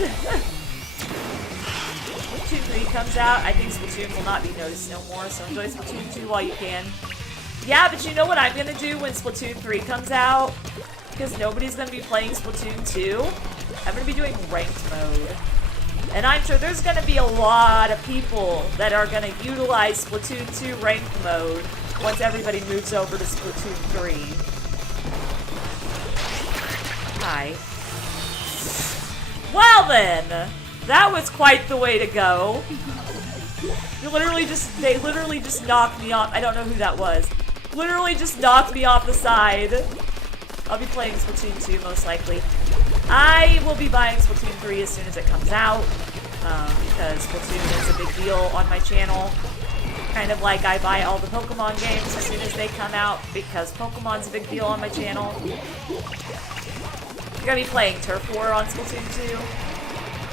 Splatoon 3 comes out. I think Splatoon will not be noticed no more, so enjoy Splatoon 2 while you can. Yeah, but you know what I'm going to do when Splatoon 3 comes out? Because nobody's going to be playing Splatoon 2. I'm going to be doing ranked mode. And I'm sure there's going to be a lot of people that are going to utilize Splatoon 2 ranked mode once everybody moves over to Splatoon 3. Hi. Well then, that was quite the way to go. They literally just knocked me off. I don't know who that was. Literally just knocked me off the side. I'll be playing Splatoon 2 most likely. I will be buying Splatoon 3 as soon as it comes out, because Splatoon is a big deal on my channel. Kind of like I buy all the Pokemon games as soon as they come out, because Pokemon's a big deal on my channel. You're gonna be playing Turf War on Splatoon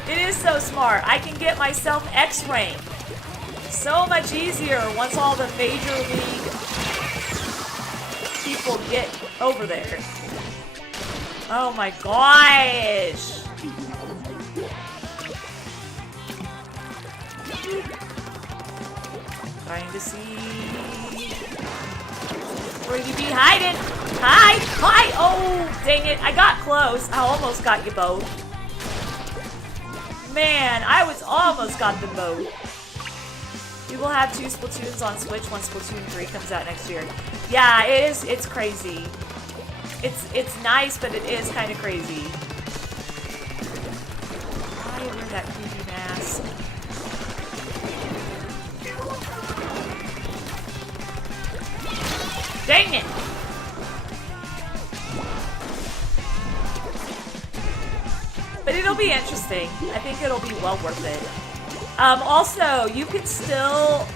2. It is so smart. I can get myself X rank so much easier once all the major league people get over there. Oh my gosh! Trying to see where you be hiding. Hi! Hi! Oh, dang it. I got close. I almost got you both. Man, I was almost got them both. We will have 2 Splatoons on Switch once Splatoon 3 comes out next year. Yeah, it is. It's crazy. It's nice, but it is kind of crazy. I wear that creepy mask. Dang it! But it'll be interesting. I think it'll be well worth it. Also, you can still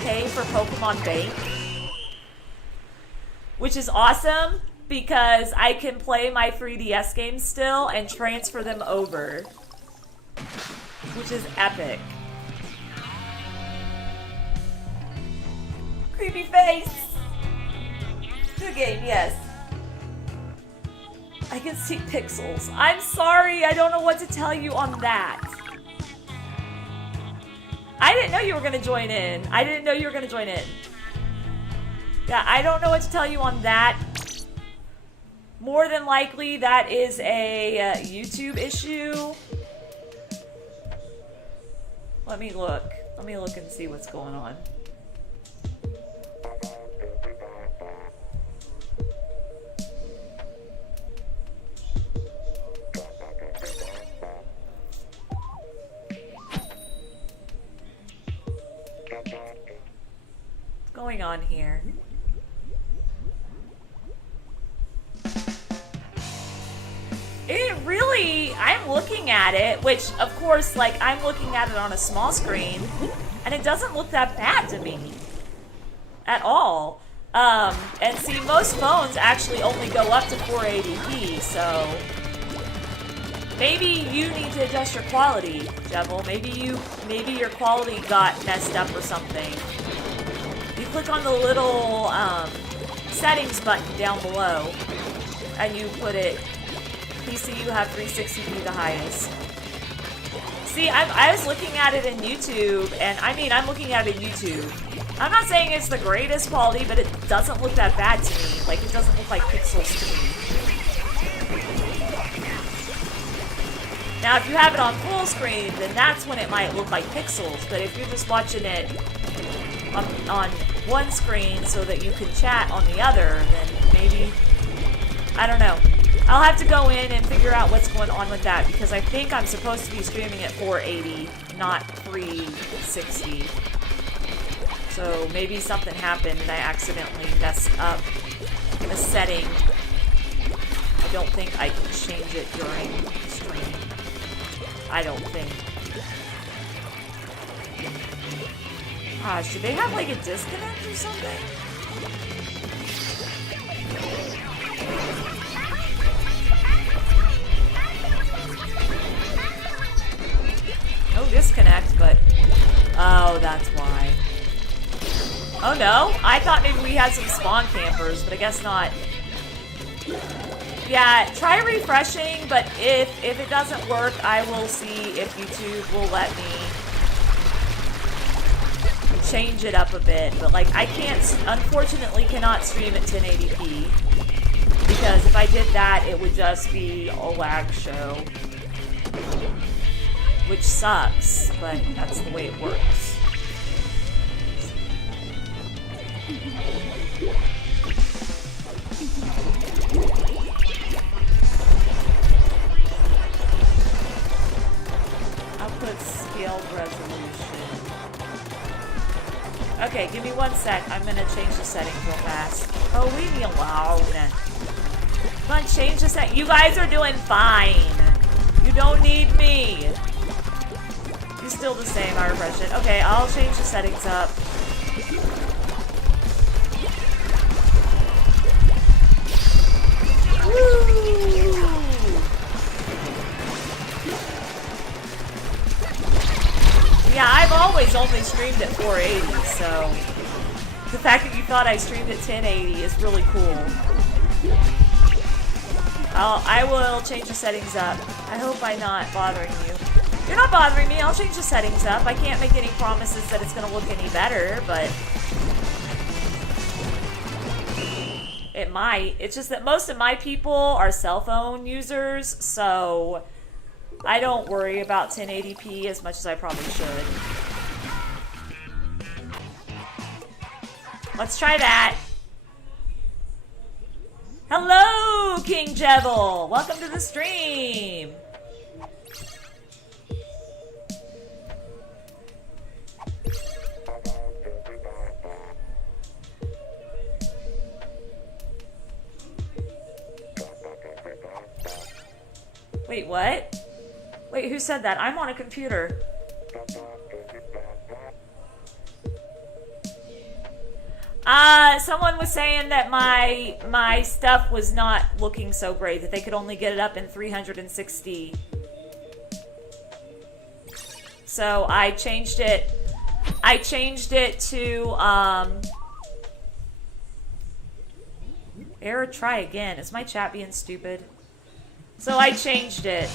pay for Pokemon Bank, which is awesome because I can play my 3DS games still and transfer them over, which is epic. Creepy face. Good game, yes. I can see pixels. I'm sorry, I don't know what to tell you on that. I didn't know you were going to join in. I didn't know you were going to join in. Yeah, I don't know what to tell you on that. More than likely, that is a YouTube issue. Let me look. Let me look and see what's going on. Going on here? It really, I'm looking at it, which of course, like, I'm looking at it on a small screen, and it doesn't look that bad to me at all. And see, most phones actually only go up to 480p, so maybe you need to adjust your quality, Jebel. Maybe your quality got messed up or something. You click on the little settings button down below, and you put it, PC you have 360p the highest. See, I was looking at it in YouTube, and I mean, I'm looking at it in YouTube. I'm not saying it's the greatest quality, but it doesn't look that bad to me. Like, it doesn't look like pixels to me. Now, if you have it on full screen, then that's when it might look like pixels, but if you're just watching it on one screen so that you can chat on the other, then maybe, I don't know. I'll have to go in and figure out what's going on with that, because I think I'm supposed to be streaming at 480, not 360. So maybe something happened and I accidentally messed up the setting of don't think I can change it during stream. I don't think. Gosh, do they have like a disconnect or something? No disconnect, but... Oh, that's why. Oh no, I thought maybe we had some spawn campers, but I guess not. Yeah, try refreshing, but if it doesn't work, I will see if YouTube will let me change it up a bit. But like, I can't, unfortunately cannot stream at 1080p, because if I did that, it would just be a lag show. Which sucks, but that's the way it works. Output scaled resolution. Okay, give me 1 sec. I'm gonna change the settings real fast. Oh, leave me alone. Come on, change the setting. You guys are doing fine. You don't need me. You're still the same, I refresh it. Okay, I'll change the settings up. Woo! Yeah, I've always only streamed at 480, so the fact that you thought I streamed at 1080 is really cool. I will change the settings up. I hope I'm not bothering you. You're not bothering me. I'll change the settings up. I can't make any promises that it's going to look any better, but it might. It's just that most of my people are cell phone users, so I don't worry about 1080p as much as I probably should. Let's try that. Hello, King Jebel. Welcome to the stream. Wait, what? Wait, who said that? I'm on a computer. Someone was saying that my stuff was not looking so great, that they could only get it up in 360. So I changed it. I changed it to error, try again. Is my chat being stupid? So I changed it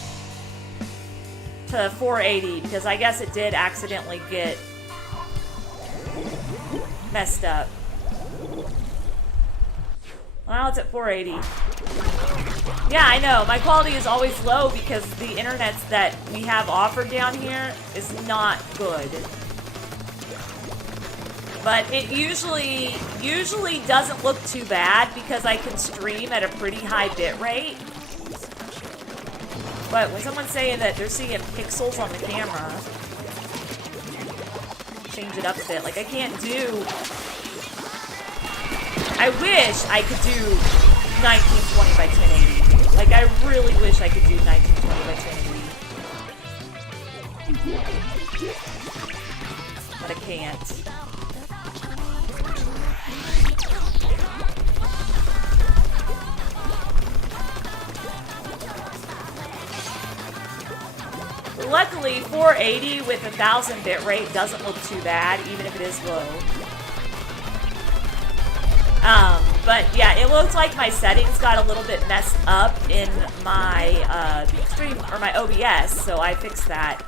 to 480 because I guess it did accidentally get messed up. Well, now it's at 480. Yeah, I know. My quality is always low because the internet that we have offered down here is not good. But it usually doesn't look too bad because I can stream at a pretty high bit rate. But when someone's saying that they're seeing pixels on the camera, change it up a bit. Like, I can't do... I wish I could do 1920 by 1080. Like, I really wish I could do 1920 by 1080. But I can't. Luckily, 480 with 1000 bitrate doesn't look too bad, even if it is low. But yeah, it looks like my settings got a little bit messed up in my stream or my OBS, so I fixed that.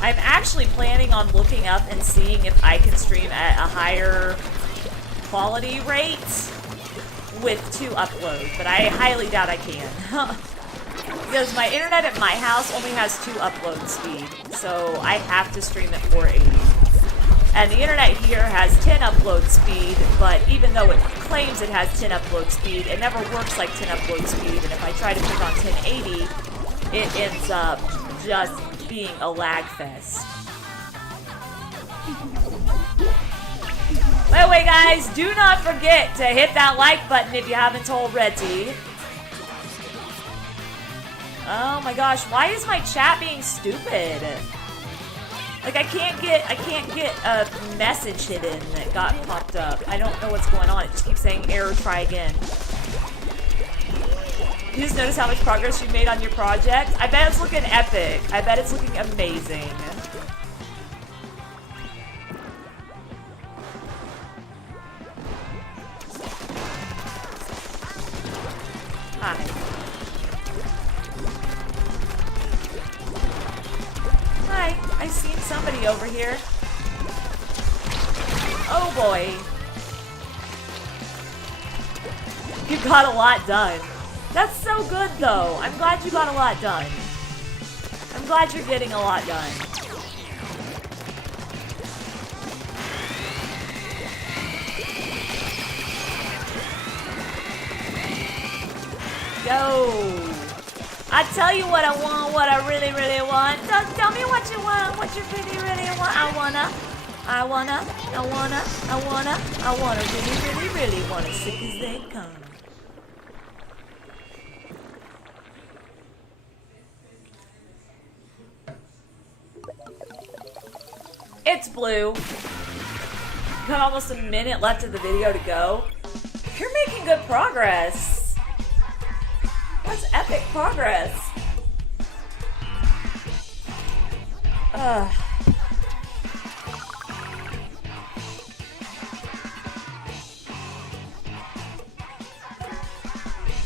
I'm actually planning on looking up and seeing if I can stream at a higher quality rate with 2 uploads, but I highly doubt I can. Because my internet at my house only has 2 upload speed, so I have to stream at 480. And the internet here has 10 upload speed, but even though it claims it has 10 upload speed, it never works like 10 upload speed, and if I try to put on 1080, it ends up just being a lag fest. By the way, guys, do not forget to hit that like button if you haven't already. Oh my gosh, why is my chat being stupid? Like I can't get a message hidden that got popped up. I don't know what's going on. It just keeps saying error, try again. You just notice how much progress you made on your project? I bet it's looking epic. I bet it's looking amazing. Hi. Hi, I seen somebody over here. Oh boy. You got a lot done. That's so good though. I'm glad you got a lot done. I'm glad you're getting a lot done. Go. I tell you what I want, what I really, really want. Tell me what you want, what you really, really want. I wanna, really, really, really wanna, sick as they come. It's blue. Got almost a minute left of the video to go. You're making good progress. That's epic progress.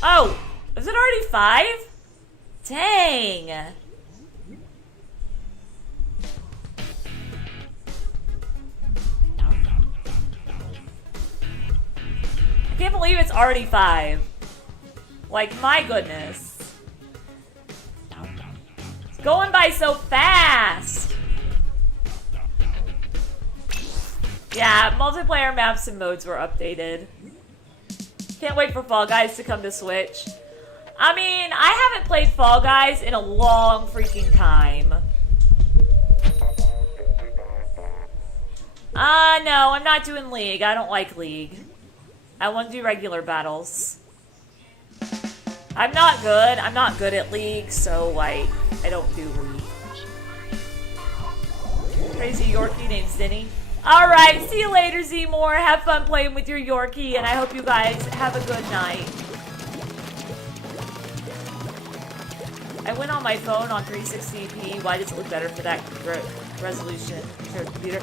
Oh, is it already 5? Dang. I can't believe it's already 5. Like, my goodness. It's going by so fast. Yeah, multiplayer maps and modes were updated. Can't wait for Fall Guys to come to Switch. I mean, I haven't played Fall Guys in a long freaking time. No, I'm not doing League. I don't like League. I want to do regular battles. I'm not good. I'm not good at League, so, like, I don't do League. Crazy Yorkie named Zinny. Alright, see you later, Z-More. Have fun playing with your Yorkie, and I hope you guys have a good night. I went on my phone on 360p. Why does it look better for that resolution for the computer?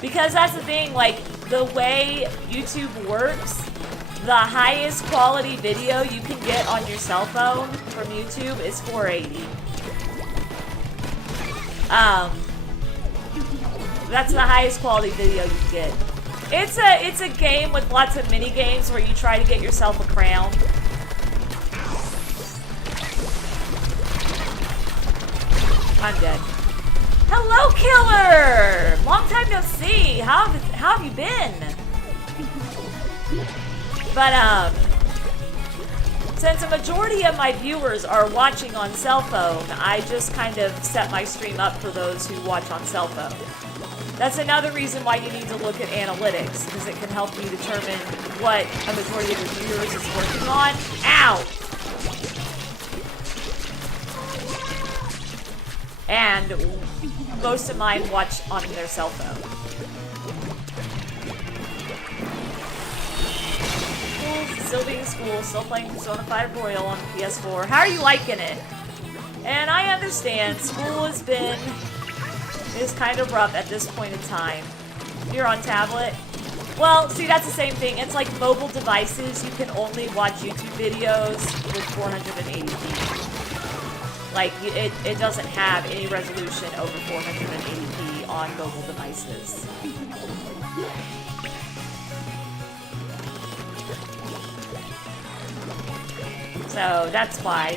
Because that's the thing, like, the way YouTube works, the highest quality video you can get on your cell phone from YouTube is 480. That's the highest quality video you can get. It's a game with lots of mini games where you try to get yourself a crown. I'm dead. Hello, Killer! Long time no see. How have you been? But, since a majority of my viewers are watching on cell phone, I just kind of set my stream up for those who watch on cell phone. That's another reason why you need to look at analytics, because it can help you determine what a majority of your viewers is working on. Ow! And most of mine watch on their cell phone. Still being in school, still playing Persona 5 Royal on PS4. How are you liking it? And I understand, school is kind of rough at this point in time. You're on tablet? Well, see, that's the same thing. It's like mobile devices, you can only watch YouTube videos with 480p. Like, it doesn't have any resolution over 480p on mobile devices. So, that's why.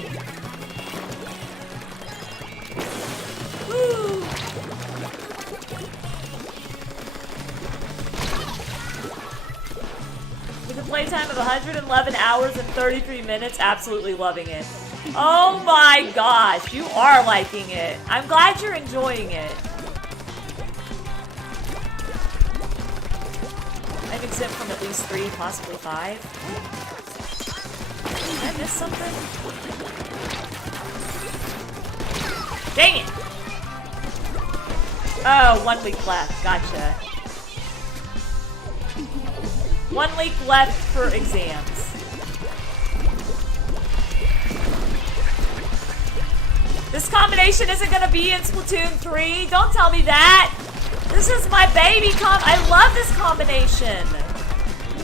Woo! With a playtime of 111 hours and 33 minutes, absolutely loving it. Oh my gosh, you are liking it. I'm glad you're enjoying it. I exempt from at least 3, possibly 5. Did I miss something? Dang it! Oh, 1 week left. Gotcha. 1 week left for exams. This combination isn't gonna be in Splatoon 3. Don't tell me that. This is my baby I love this combination.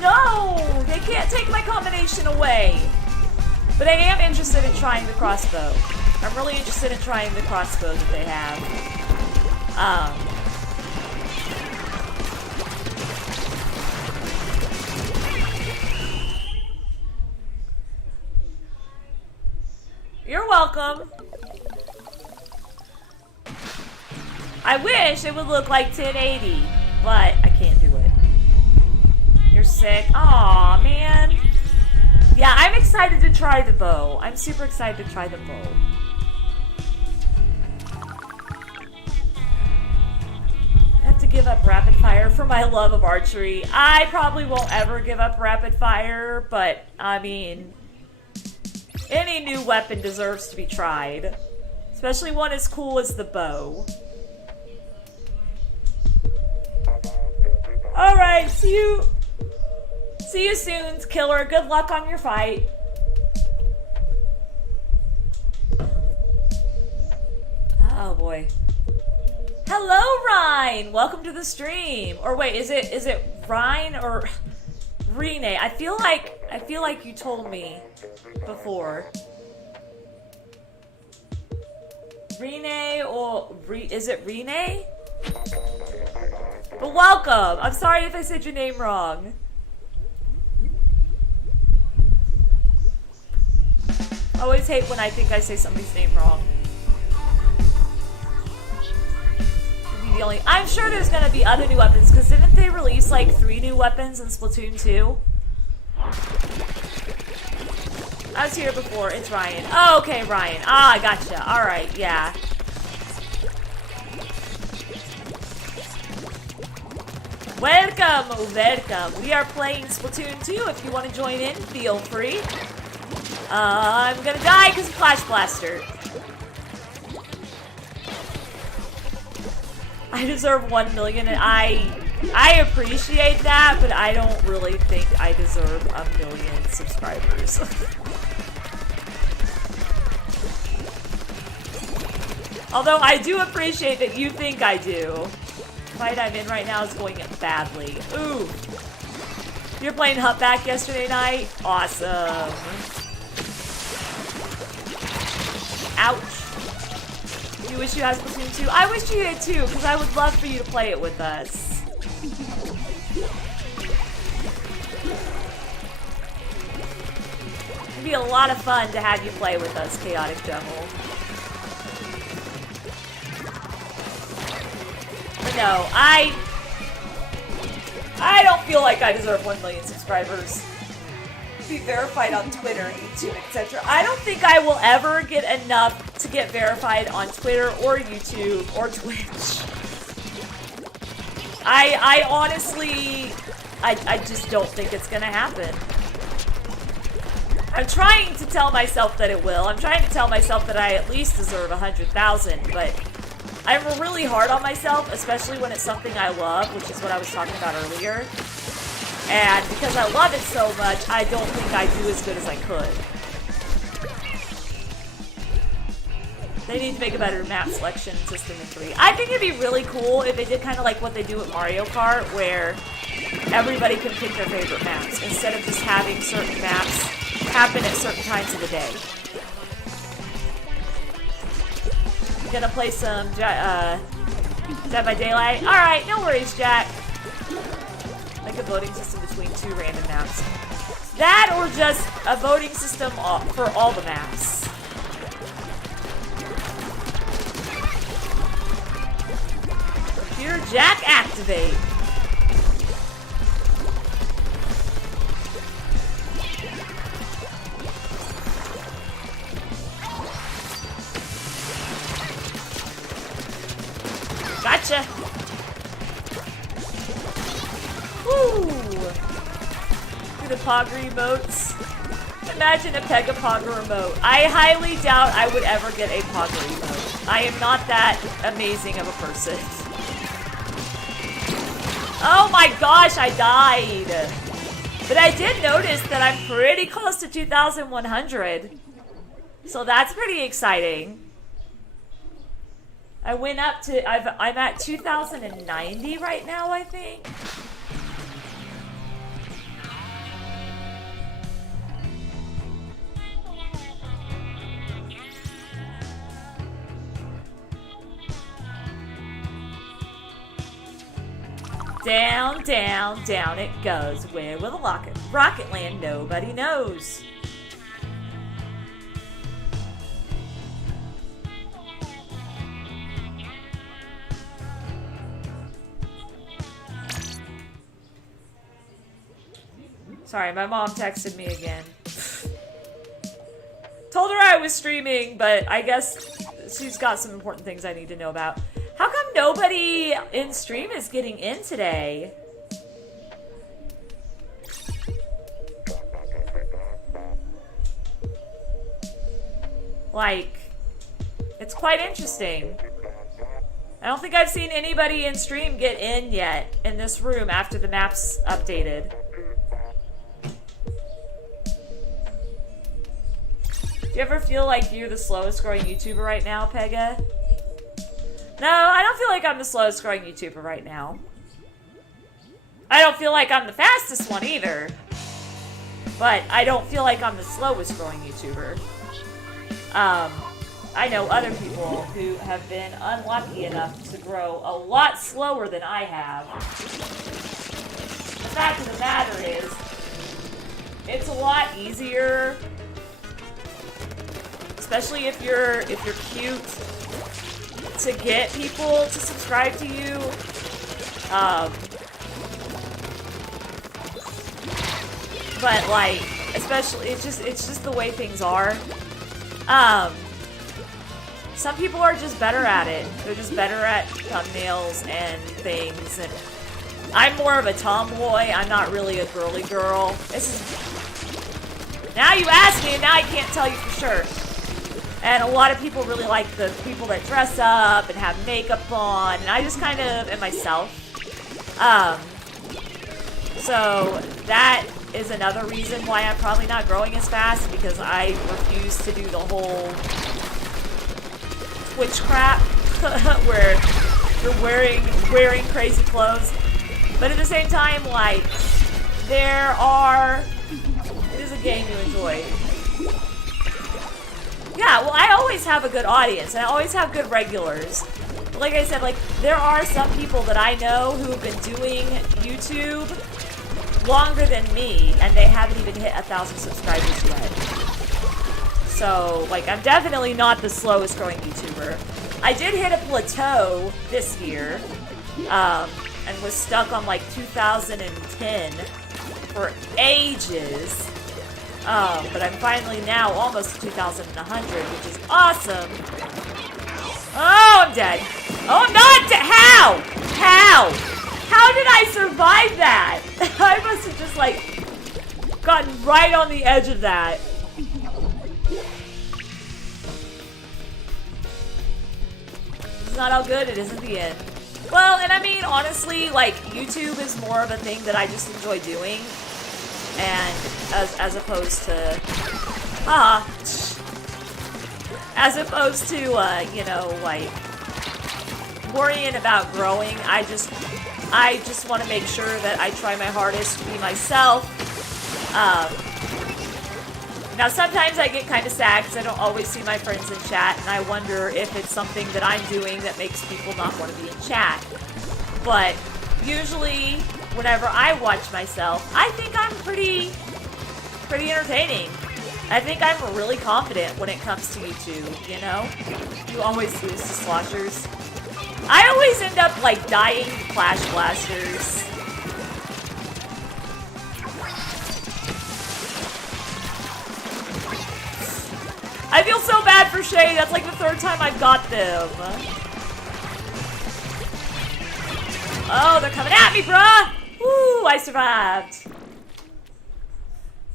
No, they can't take my combination away. But I am interested in trying the crossbow. I'm really interested in trying the crossbow that they have. You're welcome. I wish it would look like 1080, but I can't do it. You're sick. Aw, man. Yeah, I'm excited to try the bow. I'm super excited to try the bow. I have to give up rapid fire for my love of archery. I probably won't ever give up rapid fire, but I mean, any new weapon deserves to be tried. Especially one as cool as the bow. Alright, see you soon, Killer. Good luck on your fight. Oh boy. Hello, Ryan! Welcome to the stream. Or wait, is it Ryan or Rene? I feel like you told me before. Rene or is it Rene? But welcome! I'm sorry if I said your name wrong. I always hate when I think I say somebody's name wrong. The only I'm sure there's gonna be other new weapons, because didn't they release like 3 new weapons in Splatoon 2? I was here before. It's Ryan. Oh, okay, Ryan. Ah, gotcha. Alright, yeah. Welcome, welcome. We are playing Splatoon 2. If you want to join in, feel free. I'm gonna die because of Flash Blaster. I deserve 1 million, and I appreciate that, but I don't really think I deserve 1 million subscribers. Although I do appreciate that you think I do. The fight I'm in right now is going badly. Ooh. You're playing Hutback yesterday night? Awesome. Ouch. You wish you had Splatoon 2? I wish you did too, because I would love for you to play it with us. It'd be a lot of fun to have you play with us, Chaotic Devil. But no, I don't feel like I deserve 1 million subscribers. Be verified on Twitter, YouTube, etc. I don't think I will ever get enough to get verified on Twitter or YouTube or Twitch. I honestly, I just don't think it's gonna happen. I'm trying to tell myself that it will. I'm trying to tell myself that I at least deserve 100,000, but I'm really hard on myself, especially when it's something I love, which is what I was talking about earlier. And because I love it so much, I don't think I do as good as I could. They need to make a better map selection system in 3. I think it'd be really cool if they did kind of like what they do with Mario Kart, where everybody can pick their favorite maps, instead of just having certain maps happen at certain times of the day. You gonna play some Dead by Daylight? Alright, no worries, Jack. Like a voting system between 2 random maps. That or just a voting system for all the maps. Computer Jack activate. Gotcha. Woo! the Pogger emotes. Imagine a Pega Pogger emote. I highly doubt I would ever get a Pogger emote. I am not that amazing of a person. Oh my gosh, I died. But I did notice that I'm pretty close to 2,100. So that's pretty exciting. I went up to, I'm at 2,090 right now, I think. Down, down, down it goes. Where will the rocket land? Nobody knows. Sorry, my mom texted me again. Told her I was streaming, but I guess she's got some important things I need to know about. How come nobody in stream is getting in today? Like, it's quite interesting. I don't think I've seen anybody in stream get in yet in this room after the map's updated. Do you ever feel like you're the slowest growing YouTuber right now, Pega? No, I don't feel like I'm the slowest growing YouTuber right now. I don't feel like I'm the fastest one either. But I don't feel like I'm the slowest growing YouTuber. I know other people who have been unlucky enough to grow a lot slower than I have. The fact of the matter is, it's a lot easier, especially if you're cute, to get people to subscribe to you. But like, especially, it's just the way things are. Some people are just better at it. They're just better at thumbnails and things. And I'm more of a tomboy. I'm not really a girly girl. This is, now you ask me, and now I can't tell you for sure. And a lot of people really like the people that dress up and have makeup on, and I just kind of am myself. So that is another reason why I'm probably not growing as fast, because I refuse to do the whole Twitch crap where you're wearing crazy clothes. But at the same time, like, it is a game you enjoy. Yeah, well, I always have a good audience, and I always have good regulars. But like I said, like, there are some people that I know who have been doing YouTube longer than me, and they haven't even hit 1,000 subscribers yet. So, like, I'm definitely not the slowest growing YouTuber. I did hit a plateau this year, and was stuck on, like, 2010 for ages. But I'm finally now almost to 2,100, which is awesome. Oh, I'm dead. Oh, I'm not dead. How? How? How did I survive that? I must have just, like, gotten right on the edge of that. It's not all good. It isn't the end. Well, and I mean, honestly, like, YouTube is more of a thing that I just enjoy doing. And as opposed to, you know, like, worrying about growing, I just want to make sure that I try my hardest to be myself. Now sometimes I get kind of sad because I don't always see my friends in chat, and I wonder if it's something that I'm doing that makes people not want to be in chat. But usually, whenever I watch myself, I think I'm pretty entertaining. I think I'm really confident when it comes to YouTube, you know? You always lose to sloshers. I always end up, like, dying to Flash Blasters. I feel so bad for Shay. That's like the 3rd time I've got them. Oh, they're coming at me, bruh! Woo, I survived.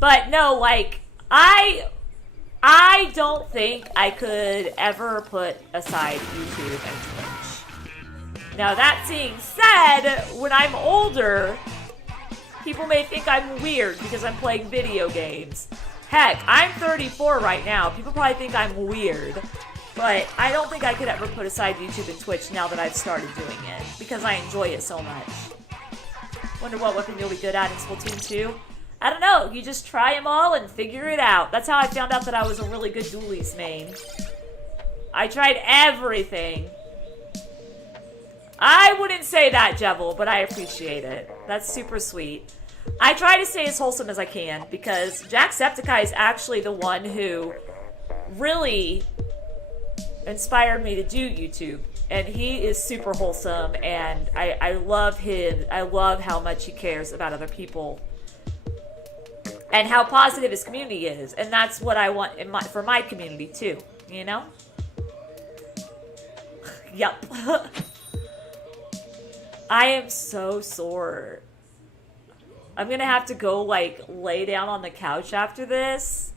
But no, like, I don't think I could ever put aside YouTube and Twitch. Now, that being said, when I'm older, people may think I'm weird because I'm playing video games. Heck, I'm 34 right now. People probably think I'm weird. But I don't think I could ever put aside YouTube and Twitch now that I've started doing it. Because I enjoy it so much. Wonder what weapon you'll be good at in Splatoon 2? I don't know. You just try them all and figure it out. That's how I found out that I was a really good dualies main. I tried everything. I wouldn't say that, Jevil, but I appreciate it. That's super sweet. I try to stay as wholesome as I can because Jacksepticeye is actually the one who really inspired me to do YouTube. And he is super wholesome, and I love him. I love how much he cares about other people. And how positive his community is. And that's what I want for my community, too. You know? Yup. I am so sore. I'm gonna have to go, like, lay down on the couch after this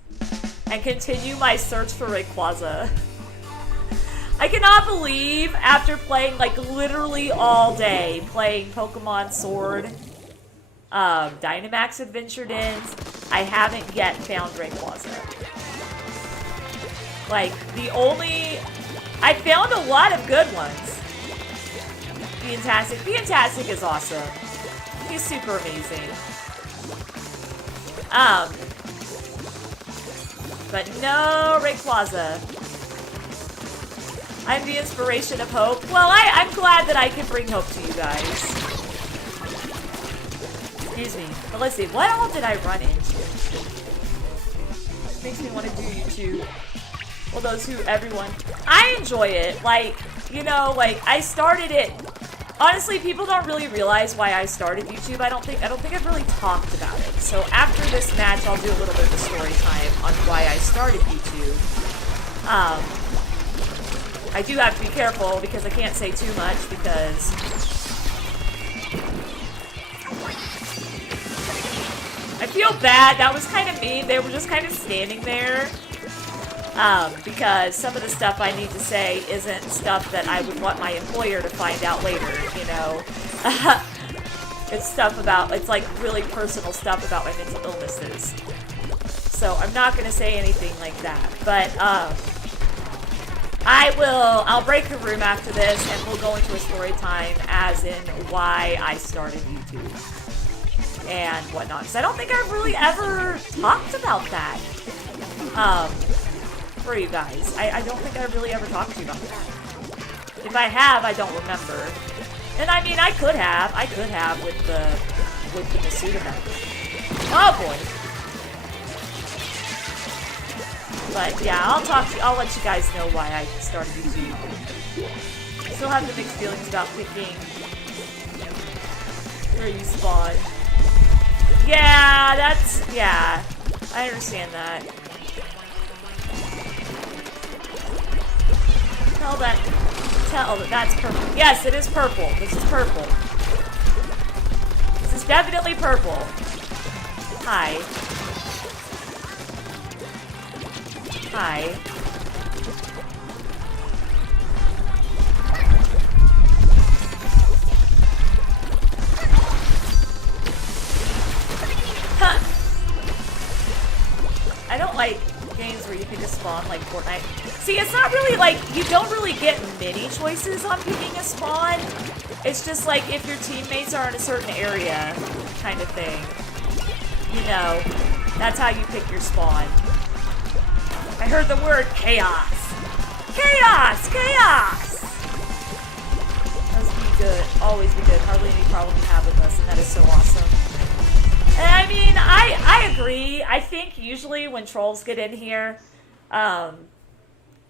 and continue my search for Rayquaza. I cannot believe, after playing, like, literally all day, playing Pokemon Sword, Dynamax Adventure Dens, I haven't yet found Rayquaza. Like, I found a lot of good ones. Beantastic is awesome. He's super amazing. But no Rayquaza. I'm the inspiration of hope. Well, I'm glad that I can bring hope to you guys. Excuse me. But let's see. What all did I run into? Makes me want to do YouTube. Well, everyone. I enjoy it. Like, you know, like, I started it. Honestly, people don't really realize why I started YouTube. I don't think I've really talked about it. So after this match, I'll do a little bit of a story time on why I started YouTube. I do have to be careful because I can't say too much because I feel bad. That was kind of mean. They were just kind of standing there. Because some of the stuff I need to say isn't stuff that I would want my employer to find out later, you know. It's like really personal stuff about my mental illnesses. So I'm not going to say anything like that. But, I'll break the room after this and we'll go into a story time as in why I started YouTube and whatnot. Because I don't think I've really ever talked about that. For you guys. I don't think I really ever talked to you about that. If I have, I don't remember. And I mean, I could have with the Masuda match. Oh boy. But yeah, I'll let you guys know why I started YouTube. I still have the mixed feelings about picking where you spawn. Yeah, I understand that. Tell that that's purple. Yes, it is purple. This is purple. This is definitely purple. Hi. Hi. Huh. I don't like games where you pick a spawn like Fortnite. See, it's not really like, you don't really get many choices on picking a spawn. It's just like if your teammates are in a certain area kind of thing. You know, that's how you pick your spawn. I heard the word chaos. Chaos! Chaos! Must be good. Always be good. Hardly any problem you have with us, and that is so awesome. And I mean, I agree. I think usually when trolls get in here,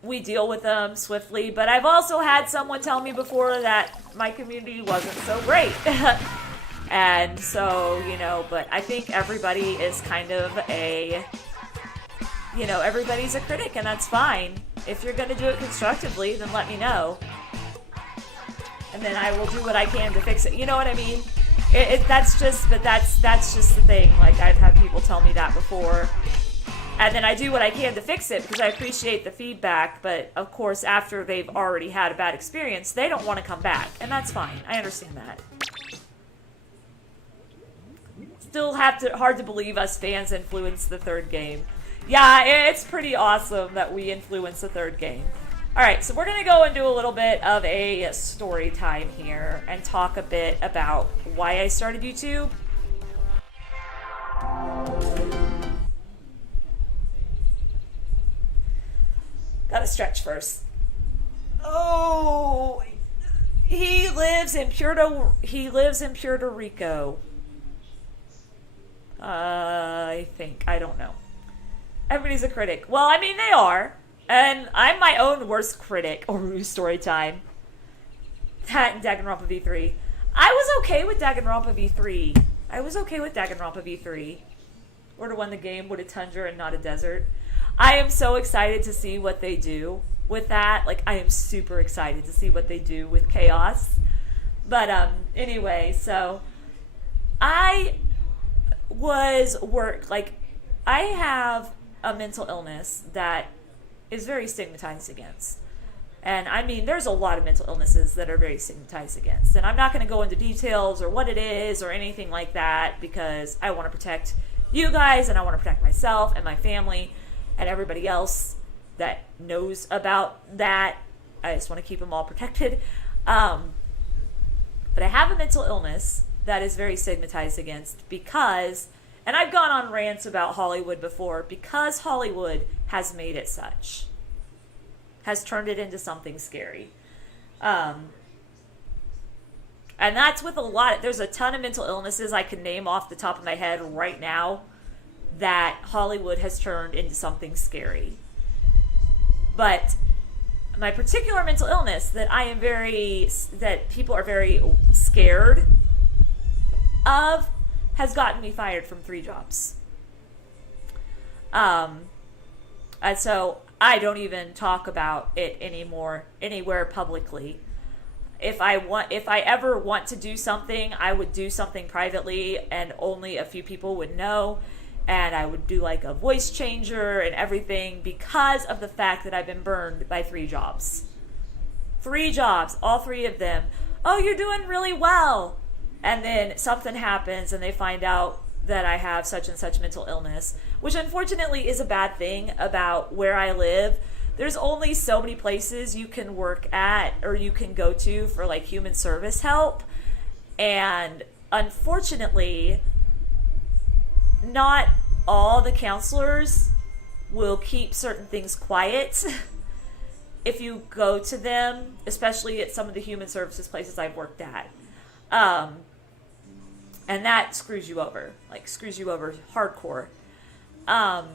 we deal with them swiftly. But I've also had someone tell me before that my community wasn't so great. And so, you know, but I think everybody is kind of a, you know, everybody's a critic, and that's fine. If you're going to do it constructively, then let me know. And then I will do what I can to fix it. You know what I mean? That's just the thing. Like, I've had people tell me that before. And then I do what I can to fix it because I appreciate the feedback. But, of course, after they've already had a bad experience, they don't want to come back. And that's fine. I understand that. Still hard to believe us fans influenced the third game. Yeah, it's pretty awesome that we influenced the third game. Alright, so we're going to go and do a little bit of a story time here and talk a bit about why I started YouTube. Gotta stretch first. Oh, he lives in Puerto Rico. I think. I don't know. Everybody's a critic. Well, I mean, they are. And I'm my own worst critic. Or story time. That and Danganronpa V3. I was okay with Danganronpa V3. Or to win the game with a tundra and not a desert. I am so excited to see what they do with that. Like, I am super excited to see what they do with Chaos. But, anyway, so I have a mental illness that is very stigmatized against. And I mean, there's a lot of mental illnesses that are very stigmatized against. And I'm not going to go into details or what it is or anything like that because I want to protect you guys and I want to protect myself and my family and everybody else that knows about that. I just want to keep them all protected. But I have a mental illness that is very stigmatized against because, and I've gone on rants about Hollywood before, because Hollywood has made it such. Has turned it into something scary. And that's with a lot. There's a ton of mental illnesses I can name off the top of my head right now that Hollywood has turned into something scary. But my particular mental illness that that people are very scared of has gotten me fired from 3 jobs. And so I don't even talk about it anymore anywhere publicly. If I ever want to do something, I would do something privately and only a few people would know. And I would do like a voice changer and everything because of the fact that I've been burned by 3 jobs. 3 jobs, all 3 of them. Oh, you're doing really well. And then something happens and they find out that I have such and such mental illness, which unfortunately is a bad thing about where I live. There's only so many places you can work at or you can go to for like human service help. And unfortunately, not all the counselors will keep certain things quiet if you go to them, especially at some of the human services places I've worked at. And that screws you over. Like, screws you over hardcore.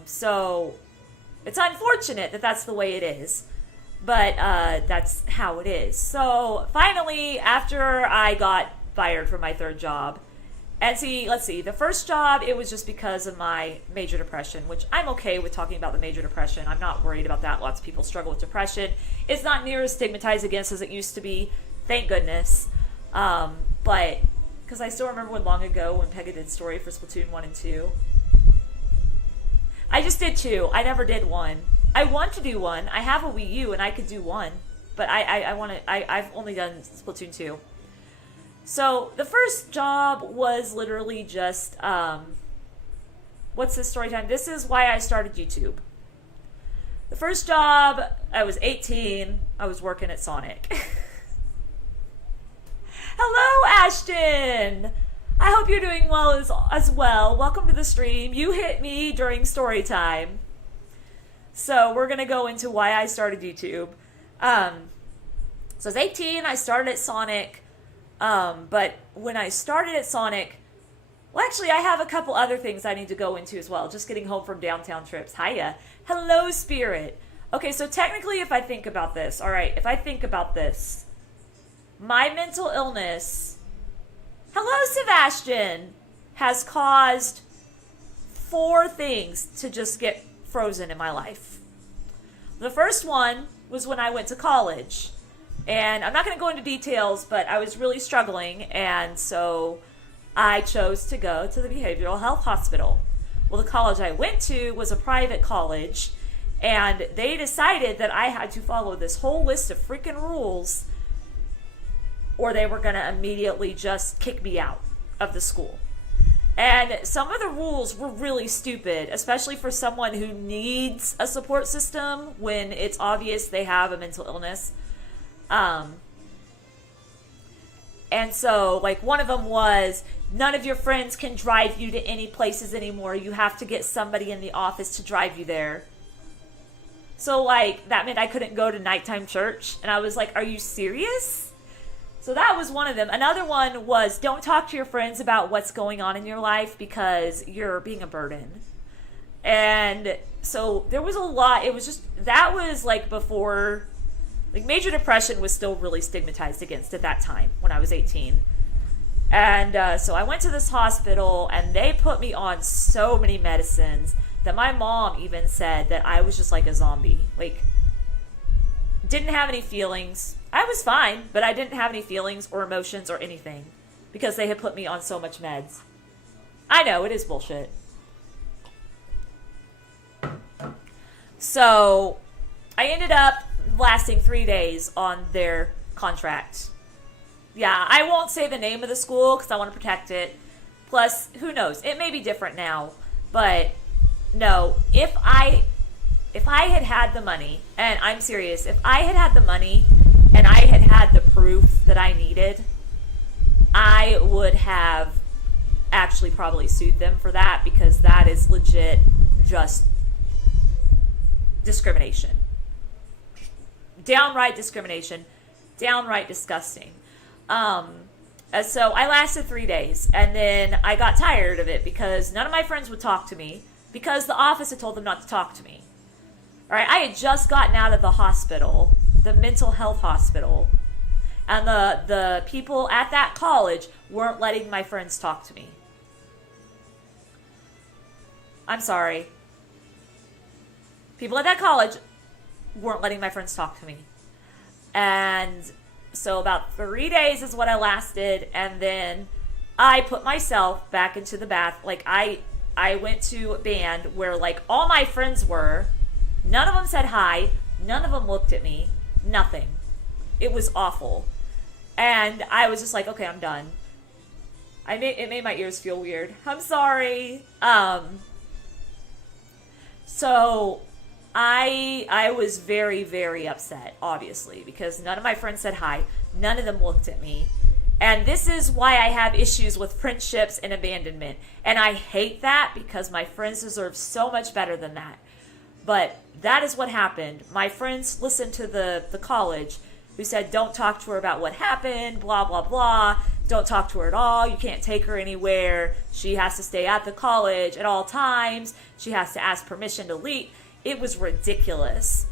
So, it's unfortunate that that's the way it is. But, that's how it is. So, finally, after I got fired from my 3rd job, and let's see, the first job, it was just because of my major depression, which I'm okay with talking about the major depression. I'm not worried about that. Lots of people struggle with depression. It's not near as stigmatized against as it used to be. Thank goodness. But, because I still remember long ago when Pega did story for Splatoon 1 and 2. I just did 2. I never did 1. I want to do 1. I have a Wii U and I could do 1. But I've only done Splatoon 2. So, the first job was literally just, what's this story time? This is why I started YouTube. The first job, I was 18. I was working at Sonic. Hello, Ashton! I hope you're doing well as well. Welcome to the stream. You hit me during story time. So, we're going to go into why I started YouTube. So, I was 18. I started at Sonic. But when I started at Sonic, well, actually, I have a couple other things I need to go into as well. Just getting home from downtown trips. Hiya. Hello, Spirit. Okay, so technically, if I think about this, my mental illness, hello, Sebastian, has caused 4 things to just get frozen in my life. The first one was when I went to college. And I'm not going to go into details, but I was really struggling, and so I chose to go to the behavioral health hospital. Well, the college I went to was a private college, and they decided that I had to follow this whole list of freaking rules, or they were going to immediately just kick me out of the school. And some of the rules were really stupid, especially for someone who needs a support system when it's obvious they have a mental illness. And so, like, one of them was, none of your friends can drive you to any places anymore. You have to get somebody in the office to drive you there. So, like, that meant I couldn't go to nighttime church. And I was like, are you serious? So that was one of them. Another one was, don't talk to your friends about what's going on in your life because you're being a burden. And so there was a lot. It was just, that was like before, like, major depression was still really stigmatized against at that time when I was 18. And so I went to this hospital, and they put me on so many medicines that my mom even said that I was just like a zombie. Like, didn't have any feelings. I was fine, but I didn't have any feelings or emotions or anything because they had put me on so much meds. I know, it is bullshit. So I ended up lasting 3 days on their contract. Yeah, I won't say the name of the school because I want to protect it. Plus, who knows? It may be different now. But no, if I had the money, and I'm serious, if I had the money and I had the proof that I needed, I would have actually probably sued them for that, because that is legit just discrimination. Downright discrimination. Downright disgusting. So I lasted 3 days, and then I got tired of it because none of my friends would talk to me because the office had told them not to talk to me. All right, I had just gotten out of the hospital, the mental health hospital, and the people at that college weren't letting my friends talk to me. I'm sorry. People at that college weren't letting my friends talk to me. And so about 3 days is what I lasted, and then I put myself back into the bath. Like, I went to band where, like, all my friends were. None of them said hi. None of them looked at me. Nothing. It was awful. And I was just like, okay, I'm done. It made my ears feel weird. I'm sorry. So I was very, very upset, obviously, because none of my friends said hi. None of them looked at me. And this is why I have issues with friendships and abandonment. And I hate that because my friends deserve so much better than that. But that is what happened. My friends listened to the college who said, don't talk to her about what happened, blah, blah, blah. Don't talk to her at all. You can't take her anywhere. She has to stay at the college at all times. She has to ask permission to leave. It was ridiculous.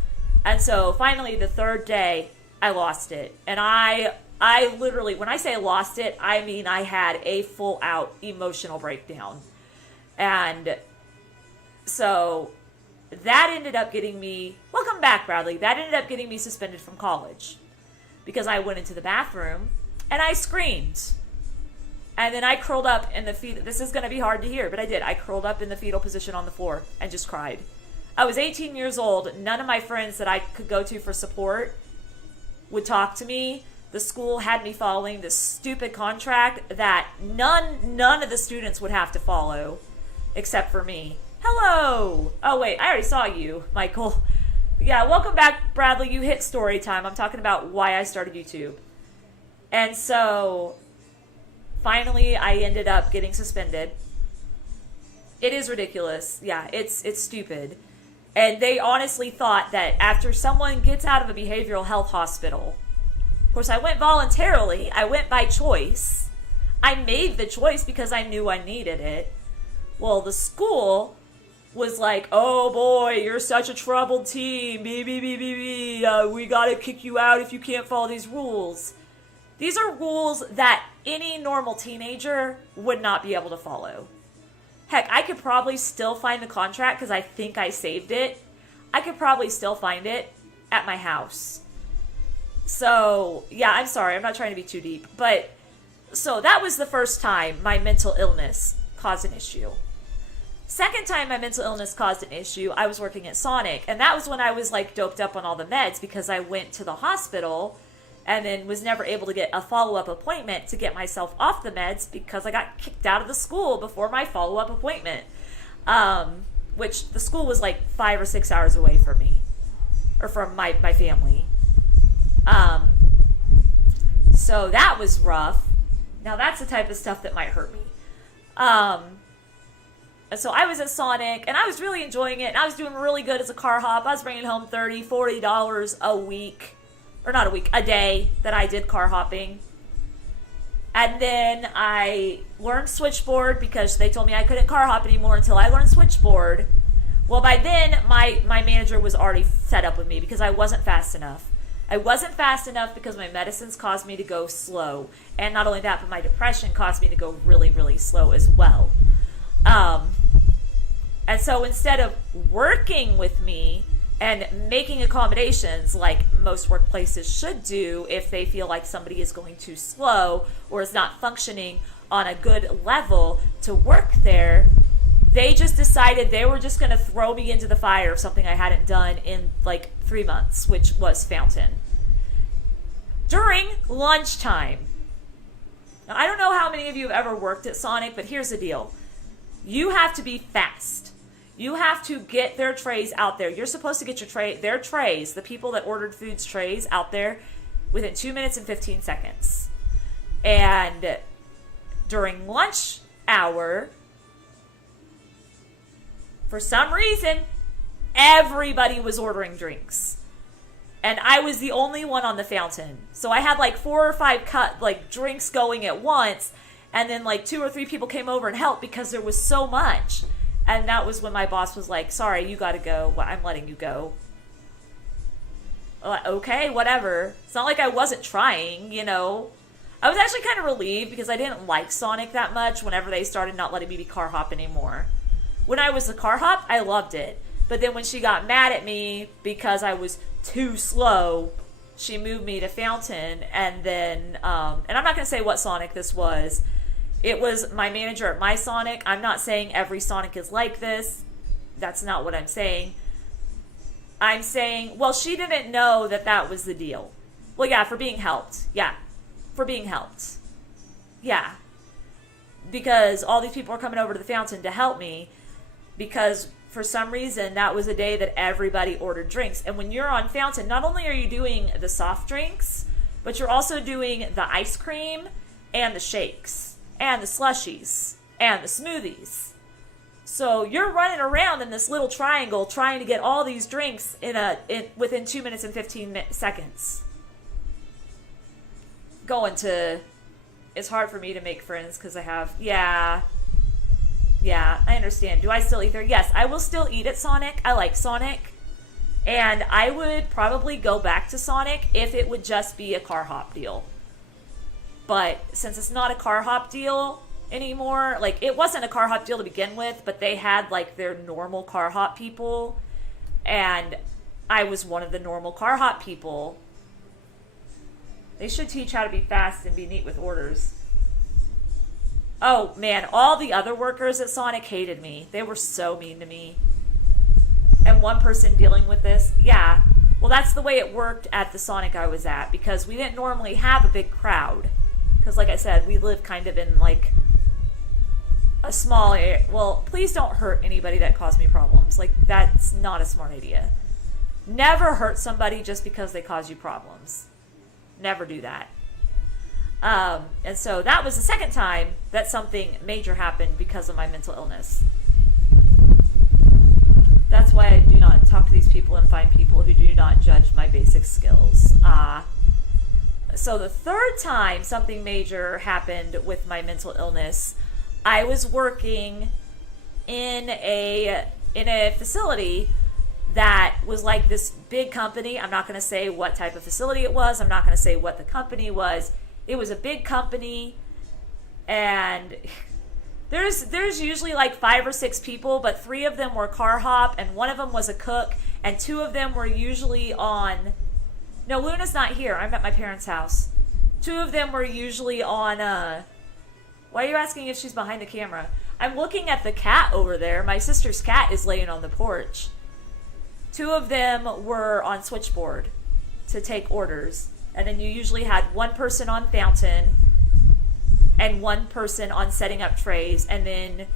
And so finally, the third day, I lost it. And I literally, when I say I lost it, I mean I had a full out emotional breakdown. And so that ended up getting me, welcome back, Bradley. That ended up getting me suspended from college because I went into the bathroom and I screamed. And then I curled up in the fetal, this is going to be hard to hear, but I did. I curled up in the fetal position on the floor and just cried. I was 18 years old. None of my friends that I could go to for support would talk to me. The school had me following this stupid contract that none of the students would have to follow except for me. Hello! Oh, wait, I already saw you, Michael. Yeah, welcome back, Bradley. You hit story time. I'm talking about why I started YouTube. And so, finally, I ended up getting suspended. It is ridiculous. Yeah, it's stupid. And they honestly thought that after someone gets out of a behavioral health hospital, of course, I went voluntarily. I went by choice. I made the choice because I knew I needed it. Well, the school was like, oh boy, you're such a troubled teen. We gotta kick you out if you can't follow these rules. These are rules that any normal teenager would not be able to follow. Heck, I could probably still find the contract because I think I saved it. I could probably still find it at my house. So, yeah, I'm sorry. I'm not trying to be too deep. But So that was the first time my mental illness caused an issue. Second time my mental illness caused an issue, I was working at Sonic. And that was when I was like doped up on all the meds because I went to the hospital and then was never able to get a follow-up appointment to get myself off the meds because I got kicked out of the school before my follow-up appointment. Which the school was like 5 or 6 hours away from me. Or from my family. So that was rough. Now that's the type of stuff that might hurt me. And so I was at Sonic, and I was really enjoying it, and I was doing really good as a car hop. I was bringing home $30, $40 a week, or not a week, a day that I did car hopping. And then I learned switchboard because they told me I couldn't car hop anymore until I learned switchboard. Well, by then, my manager was already set up with me because I wasn't fast enough. I wasn't fast enough because my medicines caused me to go slow. And not only that, but my depression caused me to go really, really slow as well. And so instead of working with me and making accommodations like most workplaces should do if they feel like somebody is going too slow or is not functioning on a good level to work there, they just decided they were just going to throw me into the fire of something I hadn't done in like 3 months, which was Fountain. During lunchtime. Now, I don't know how many of you have ever worked at Sonic, but here's the deal. You have to be fast. You have to get their trays out there. You're supposed to get their trays, the people that ordered food's trays, out there within 2 minutes and 15 seconds. And during lunch hour, for some reason, everybody was ordering drinks. And I was the only one on the Fountain. So I had like 4 or 5 drinks going at once. And then like 2 or 3 people came over and helped because there was so much. And that was when my boss was like, sorry, you gotta go. Well, I'm letting you go. Like, okay, whatever. It's not like I wasn't trying, you know. I was actually kind of relieved because I didn't like Sonic that much whenever they started not letting me be car hop anymore. When I was a car hop, I loved it. But then when she got mad at me because I was too slow, she moved me to Fountain. And then, and I'm not going to say what Sonic this was. It was my manager at my Sonic. I'm not saying every Sonic is like this. That's not what I'm saying. I'm saying, well, she didn't know that that was the deal. Well, yeah, for being helped. Yeah, for being helped. Yeah. Because all these people are coming over to the Fountain to help me because for some reason that was a day that everybody ordered drinks. And when you're on Fountain, not only are you doing the soft drinks, but you're also doing the ice cream and the shakes. And the slushies, and the smoothies. So you're running around in this little triangle trying to get all these drinks within 2 minutes and 15 seconds. It's hard for me to make friends because I have, yeah, I understand. Do I still eat there? Yes, I will still eat at Sonic. I like Sonic. And I would probably go back to Sonic if it would just be a car hop deal. But since it's not a car hop deal anymore, like it wasn't a car hop deal to begin with, but they had like their normal car hop people. And I was one of the normal car hop people. They should teach how to be fast and be neat with orders. Oh man, all the other workers at Sonic hated me. They were so mean to me. And one person dealing with this, yeah. Well, that's the way it worked at the Sonic I was at because we didn't normally have a big crowd. Because like I said, we live kind of in like a small area. Well, please don't hurt anybody that caused me problems. Like that's not a smart idea. Never hurt somebody just because they cause you problems. Never do that. And so that was the second time that something major happened because of my mental illness. That's why I do not talk to these people and find people who do not judge my basic skills. So the third time something major happened with my mental illness, I was working in a facility that was like this big company. I'm not going to say what type of facility it was. I'm not going to say what the company was. It was a big company, and there's usually like 5 or 6 people, but 3 of them were car hop, and 1 of them was a cook, and 2 of them were usually on... No, Luna's not here. I'm at my parents' house. Two of them were usually on, why are you asking if she's behind the camera? I'm looking at the cat over there. My sister's cat is laying on the porch. Two of them were on switchboard to take orders. And then you usually had one person on fountain and one person on setting up trays. And then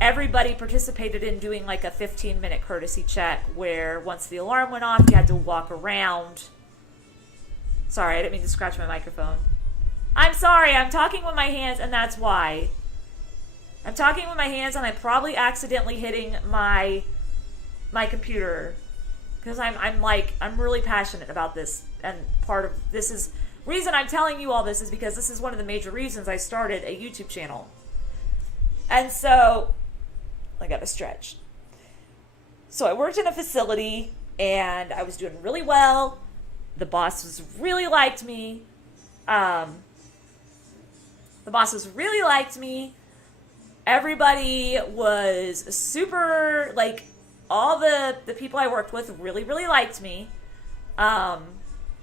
everybody participated in doing like a 15-minute courtesy check where once the alarm went off, you had to walk around. Sorry, I didn't mean to scratch my microphone. I'm sorry, I'm talking with my hands and that's why. I'm talking with my hands and I'm probably accidentally hitting my computer. Because I'm really passionate about this, and part of this is reason I'm telling you all this is because this is one of the major reasons I started a YouTube channel. And so I got to stretch. So I worked in a facility and I was doing really well. The bosses really liked me. Everybody was super, like, all the people I worked with really, really liked me. And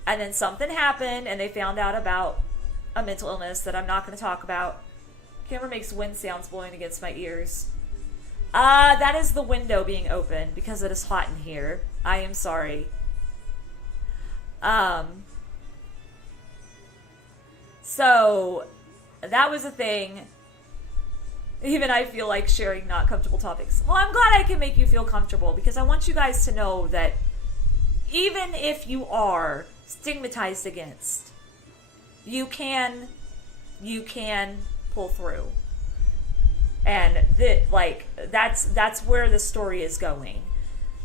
then something happened and they found out about a mental illness that I'm not going to talk about. Camera makes wind sounds blowing against my ears. That is the window being opened because it is hot in here. I am sorry. So that was a thing. Even I feel like sharing not comfortable topics. Well, I'm glad I can make you feel comfortable because I want you guys to know that even if you are stigmatized against, you can pull through. And that's where the story is going.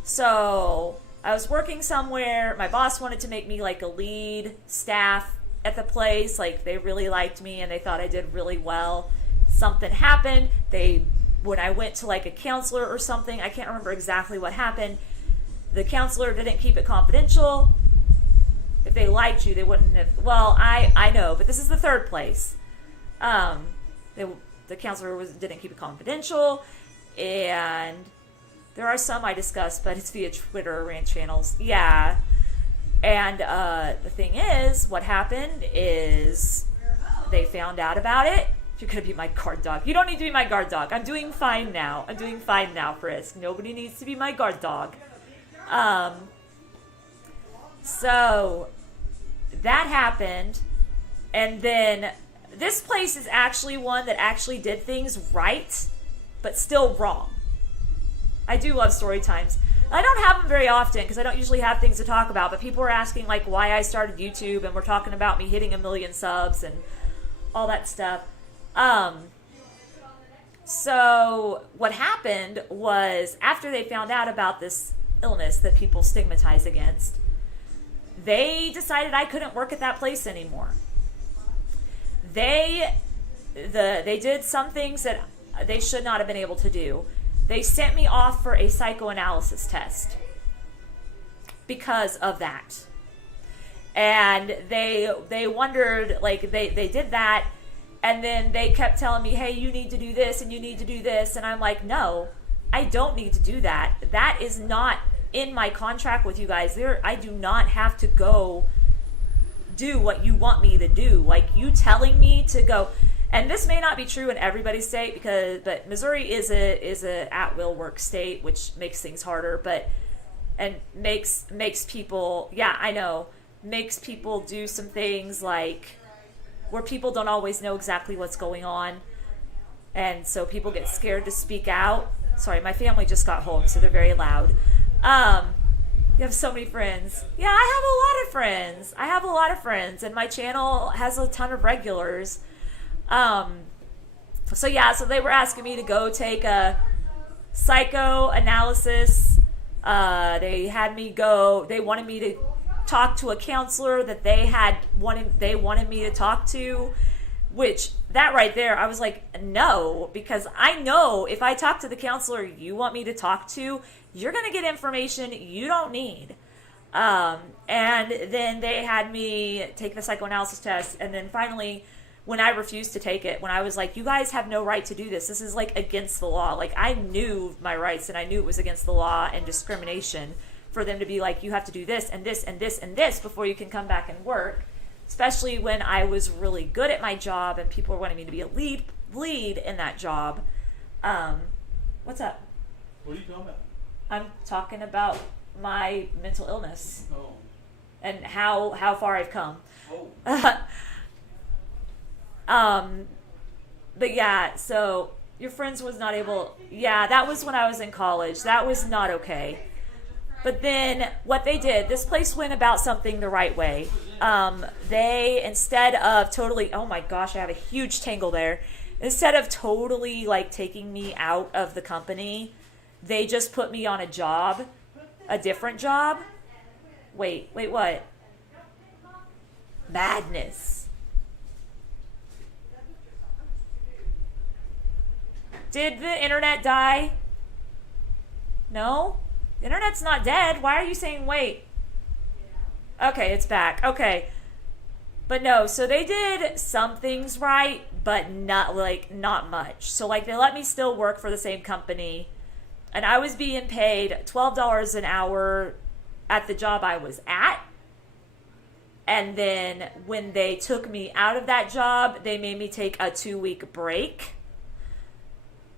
So I was working somewhere. My boss wanted to make me like a lead staff at the place. Like they really liked me and they thought I did really well. Something happened. When I went to like a counselor or something, I can't remember exactly what happened. The counselor didn't keep it confidential. If they liked you, they wouldn't have. Well, I know, but this is the third place. The counselor didn't keep it confidential, and there are some I discussed, but it's via Twitter or rant channels. Yeah, and the thing is, what happened is they found out about it. You're going to be my guard dog. You don't need to be my guard dog. I'm doing fine now. Frisk. Nobody needs to be my guard dog. So that happened. And then this place is actually one that actually did things right, but still wrong. I do love story times. I don't have them very often because I don't usually have things to talk about, but people are asking like why I started YouTube, and we're talking about me hitting 1 million subs and all that stuff. So what happened was after they found out about this illness that people stigmatize against, they decided I couldn't work at that place anymore. They did some things that they should not have been able to do. They sent me off for a psychoanalysis test because of that. And they wondered, like, they did that. And then they kept telling me, hey, you need to do this and you need to do this. And I'm like, no, I don't need to do that. That is not in my contract with you guys. I do not have to go do what you want me to do. Like you telling me to go. And this may not be true in everybody's state but Missouri is a at-will work state, which makes things harder, and makes people, makes people do some things like where people don't always know exactly what's going on. And so people get scared to speak out. Sorry, my family just got home, so they're very loud. You have so many friends. Yeah, I have a lot of friends. And my channel has a ton of regulars. So they were asking me to go take a psychoanalysis. They wanted me to talk to a counselor that they wanted me to talk to, which that right there, I was like, no, because I know if I talk to the counselor you want me to talk to, you're going to get information you don't need. And then they had me take the psychoanalysis test. And then finally, when I refused to take it, when I was like, you guys have no right to do this. This is like against the law. Like I knew my rights and I knew it was against the law and discrimination for them to be like, you have to do this and this and this and this before you can come back and work. especially when I was really good at my job and people were wanting me to be a lead in that job. What's up? What are you talking about? I'm talking about my mental illness Oh. and how far I've come. Oh. But yeah, so your friends was not able. Yeah, that was when I was in college. That was not okay. But then what they did, this place went about something the right way. They, instead of totally, oh my gosh, I have a huge tangle there. Instead of totally like taking me out of the company, they just put me on a job, a different job. Wait, what? Madness. Did the internet die? No? The internet's not dead. Why are you saying wait? Okay, it's back. Okay. But no, so they did some things right, but not much. So like they let me still work for the same company, and I was being paid $12 an hour at the job I was at. And then when they took me out of that job, they made me take a 2-week break.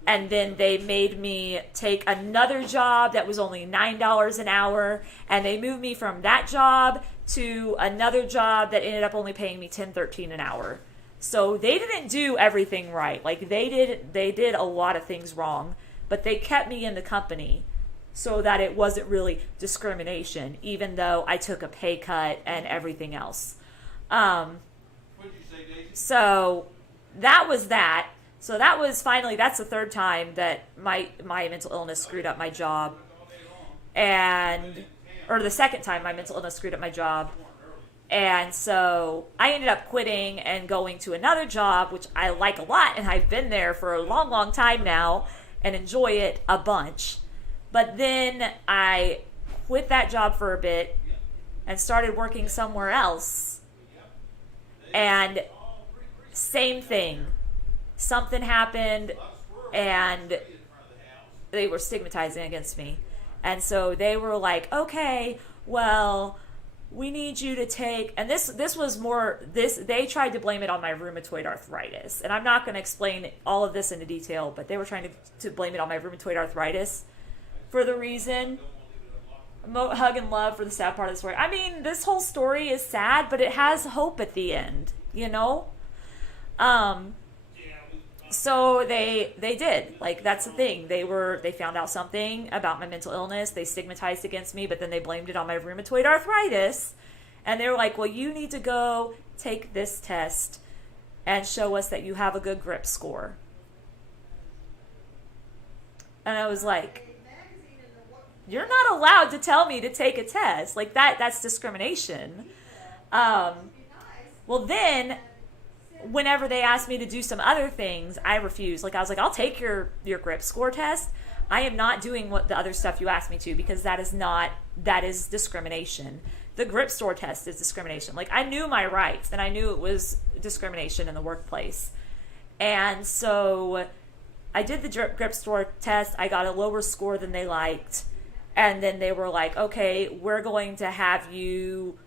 And then they made me take another job that was only $9 an hour. And they moved me from that job to another job that ended up only paying me $10, $13 an hour. So they didn't do everything right. Like they did a lot of things wrong. But they kept me in the company so that it wasn't really discrimination, even though I took a pay cut and everything else. What did you say, Daisy? So that was that. So that was finally, that's the third time that my mental illness screwed up my job. Or the second time my mental illness screwed up my job. And so I ended up quitting and going to another job, which I like a lot. And I've been there for a long, long time now and enjoy it a bunch. But then I quit that job for a bit and started working somewhere else. And same thing. Something happened and they were stigmatizing against me. And so they were like, okay, well, we need you to take, and this was more, they tried to blame it on my rheumatoid arthritis. And I'm not going to explain all of this into detail, but they were trying to blame it on my rheumatoid arthritis for the reason. Hug and love for the sad part of the story. I mean, this whole story is sad, but it has hope at the end, you know? So they did. Like, that's the thing. They found out something about my mental illness. They stigmatized against me, but then they blamed it on my rheumatoid arthritis. And they were like, well, you need to go take this test and show us that you have a good grip score. And I was like, you're not allowed to tell me to take a test. Like, that's discrimination. Well, then whenever they asked me to do some other things, I refused. Like, I was like, I'll take your grip score test. I am not doing what the other stuff you asked me to, because that is discrimination. The grip score test is discrimination. Like, I knew my rights, and I knew it was discrimination in the workplace. And so I did the grip score test. I got a lower score than they liked. And then they were like, okay, we're going to have you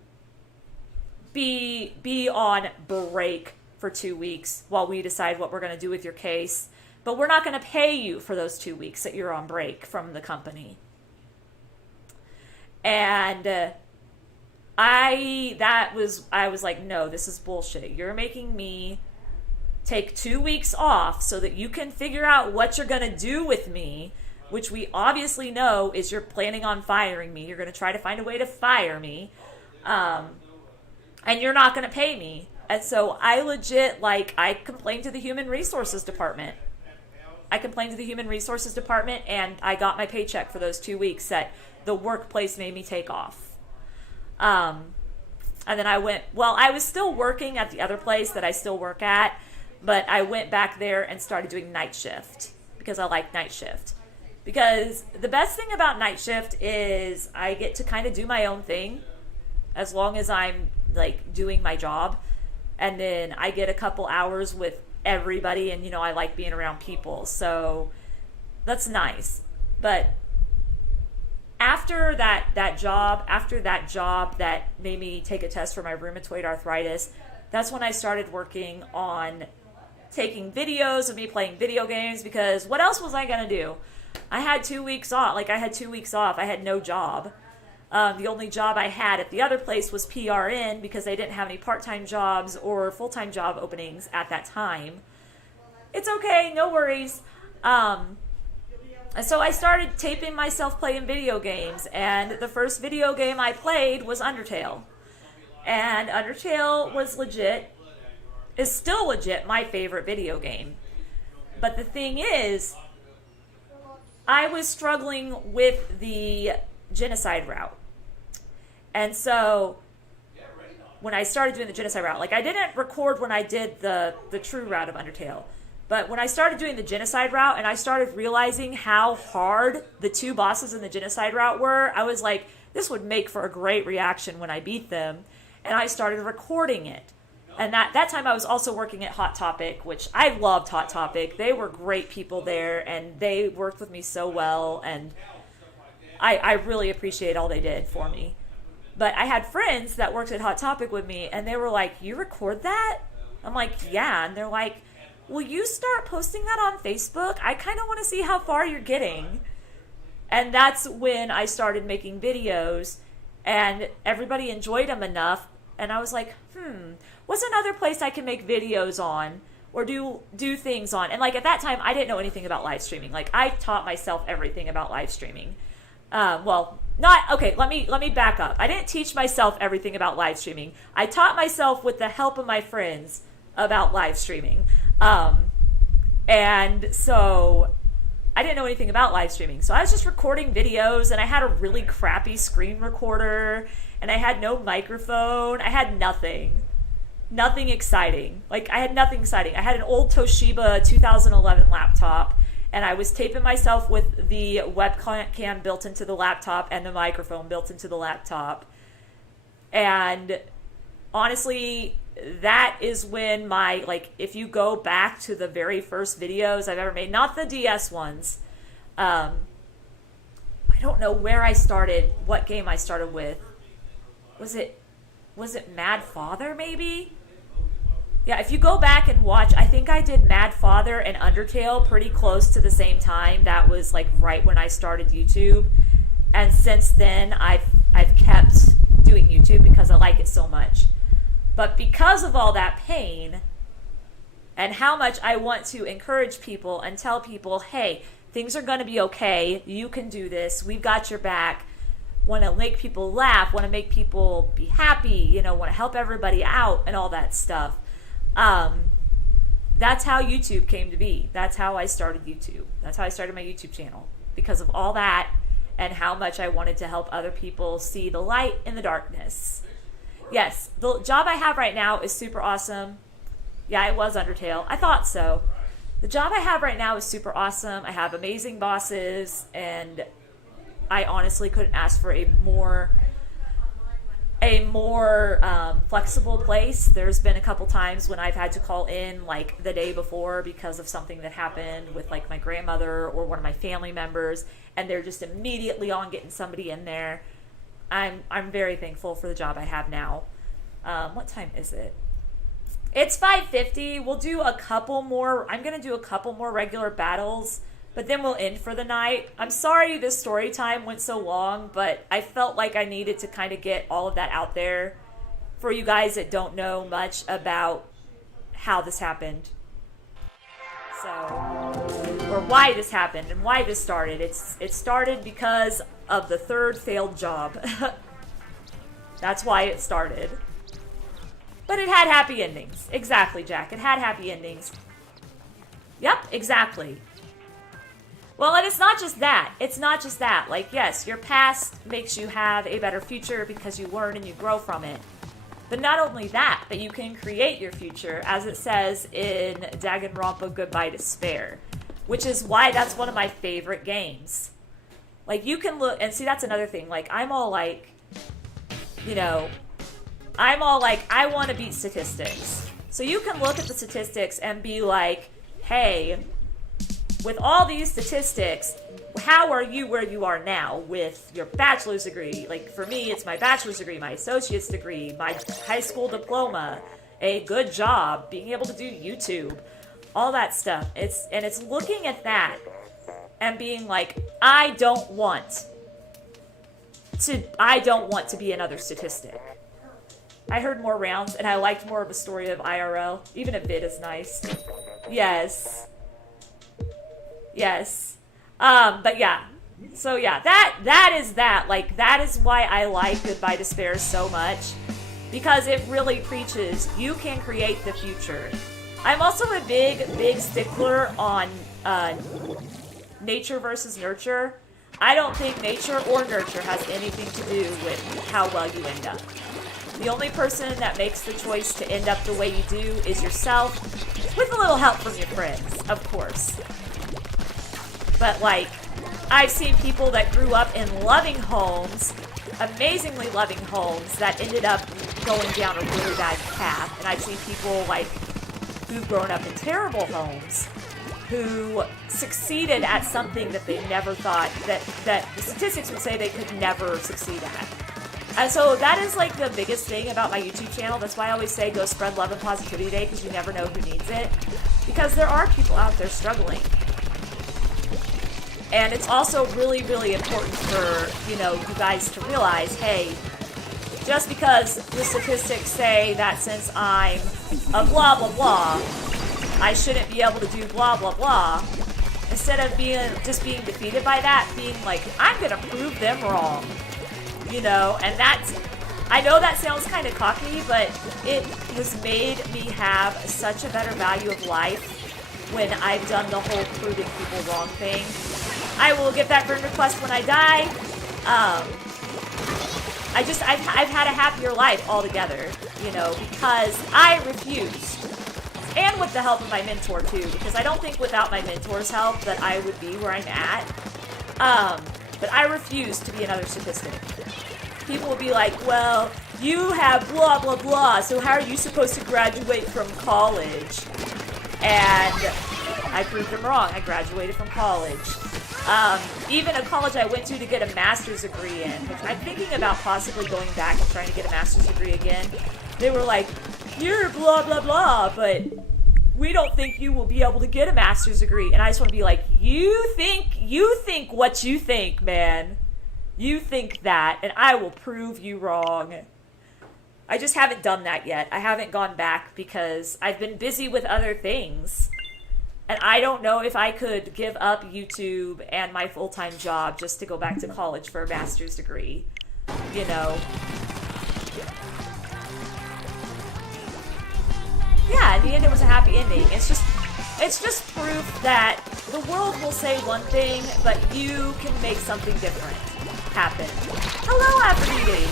be on break for 2 weeks while we decide what we're going to do with your case. But we're not going to pay you for those 2 weeks that you're on break from the company. And I was like, no, this is bullshit. You're making me take 2 weeks off so that you can figure out what you're going to do with me, which we obviously know is you're planning on firing me. You're going to try to find a way to fire me. And you're not going to pay me. And so I legit, I complained to the Human Resources Department. And I got my paycheck for those 2 weeks that the workplace made me take off. And then I was still working at the other place that I still work at, but I went back there and started doing night shift because I like night shift. Because the best thing about night shift is I get to kind of do my own thing as long as I'm doing my job. And then I get a couple hours with everybody, and I like being around people, so that's nice. But after that job that made me take a test for my rheumatoid arthritis, that's when I started working on taking videos of me playing video games, because what else was I going to do? I had 2 weeks off. I had no job. The only job I had at the other place was PRN, because they didn't have any part-time jobs or full-time job openings at that time. It's okay, no worries. So I started taping myself playing video games, and the first video game I played was Undertale. And Undertale was is still legit my favorite video game. But the thing is, I was struggling with the genocide route. And so when I started doing the genocide route, I didn't record when I did the true route of Undertale. But when I started doing the genocide route and I started realizing how hard the two bosses in the genocide route were, I was like, this would make for a great reaction when I beat them. And I started recording it. And that time I was also working at Hot Topic, which I loved Hot Topic. They were great people there, and they worked with me so well, and I really appreciate all they did for me. But I had friends that worked at Hot Topic with me, and they were like, you record that? I'm like, yeah. And they're like, will you start posting that on Facebook? I kind of want to see how far you're getting. And that's when I started making videos, and everybody enjoyed them enough. And I was like, what's another place I can make videos on or do things on? And at that time, I didn't know anything about live streaming. I taught myself everything about live streaming. Let me back up. I didn't teach myself everything about live streaming. I taught myself with the help of my friends about live streaming. And so I didn't know anything about live streaming. So I was just recording videos, and I had a really crappy screen recorder, and I had no microphone. I had nothing exciting. I had nothing exciting. I had an old Toshiba 2011 laptop, and I was taping myself with the webcam built into the laptop and the microphone built into the laptop. And honestly, that is when if you go back to the very first videos I've ever made, not the DS ones, I don't know where I started, what game I started with. Was it Mad Father, maybe? Yeah, if you go back and watch, I think I did Mad Father and Undertale pretty close to the same time. That was right when I started YouTube. And since then, I've kept doing YouTube because I like it so much. But because of all that pain and how much I want to encourage people and tell people, hey, things are going to be okay. You can do this. We've got your back. Want to make people laugh, want to make people be happy, want to help everybody out and all that stuff. That's how YouTube came to be. That's how I started YouTube. That's how I started my YouTube channel, because of all that and how much I wanted to help other people see the light in the darkness. Yes, the job I have right now is super awesome. Yeah, it was Undertale. I thought so. The job I have right now is super awesome. I have amazing bosses, and I honestly couldn't ask for a more flexible place. There's been a couple times when I've had to call in the day before because of something that happened with my grandmother or one of my family members, and they're just immediately on getting somebody in there. I'm very thankful for the job I have now. What time is it? It's 5:50. We'll do a couple more. I'm going to do a couple more regular battles, but then we'll end for the night. I'm sorry this story time went so long, but I felt like I needed to kind of get all of that out there for you guys that don't know much about how this happened. Or why this happened and why this started. It started because of the third failed job. That's why it started. But it had happy endings. Exactly, Jack. It had happy endings. Yep, exactly. Well, and it's not just that. It's not just that. Yes, your past makes you have a better future because you learn and you grow from it. But not only that, but you can create your future, as it says in Danganronpa Goodbye Despair, which is why that's one of my favorite games. You can look, and see, that's another thing. I want to beat statistics. So you can look at the statistics and be like, hey, with all these statistics, how are you where you are now with your bachelor's degree? Like, for me, it's my bachelor's degree, my associate's degree, my high school diploma, a good job, being able to do YouTube, all that stuff. It's looking at that and being like, I don't want to be another statistic. I heard more rounds, and I liked more of a story of IRL. Even a vid is nice. Yes. But yeah. So yeah, that is that. Like, that is why I like Goodbye Despair so much. Because it really preaches, you can create the future. I'm also a big stickler on nature versus nurture. I don't think nature or nurture has anything to do with how well you end up. The only person that makes the choice to end up the way you do is yourself, with a little help from your friends, of course. But, like, I've seen people that grew up in loving homes, amazingly loving homes, that ended up going down a really bad path. And I've seen people, like, who've grown up in terrible homes, who succeeded at something that they never thought, that the statistics would say they could never succeed at. And so that is, like, the biggest thing about my YouTube channel. That's why I always say go spread love and positivity today, because you never know who needs it. Because there are people out there struggling. And it's also really, really important for, you know, you guys to realize, hey, just because the statistics say that since I'm a blah, blah, blah, I shouldn't be able to do blah, blah, blah, instead of being defeated by that, being like, I'm going to prove them wrong. You know, and that's, I know that sounds kind of cocky, but it has made me have such a better value of life when I've done the whole proving people wrong thing. I will get that friend request when I die. I've had a happier life altogether, you know, because I refused. And with the help of my mentor, too, because I don't think without my mentor's help that I would be where I'm at. But I refuse to be another statistic. People will be like, well, you have blah, blah, blah, so how are you supposed to graduate from college? And I proved them wrong. I graduated from college. Even a college I went to get a master's degree in, which I'm thinking about possibly going back and trying to get a master's degree again. They were like, you're blah, blah, blah, but we don't think you will be able to get a master's degree. And I just want to be like, you think what you think, man. You think that, and I will prove you wrong. I just haven't done that yet. I haven't gone back because I've been busy with other things. And I don't know if I could give up YouTube and my full-time job just to go back to college for a master's degree. You know. Yeah, in the end it was a happy ending. It's just proof that the world will say one thing, but you can make something different happen. Hello, Aphrodite.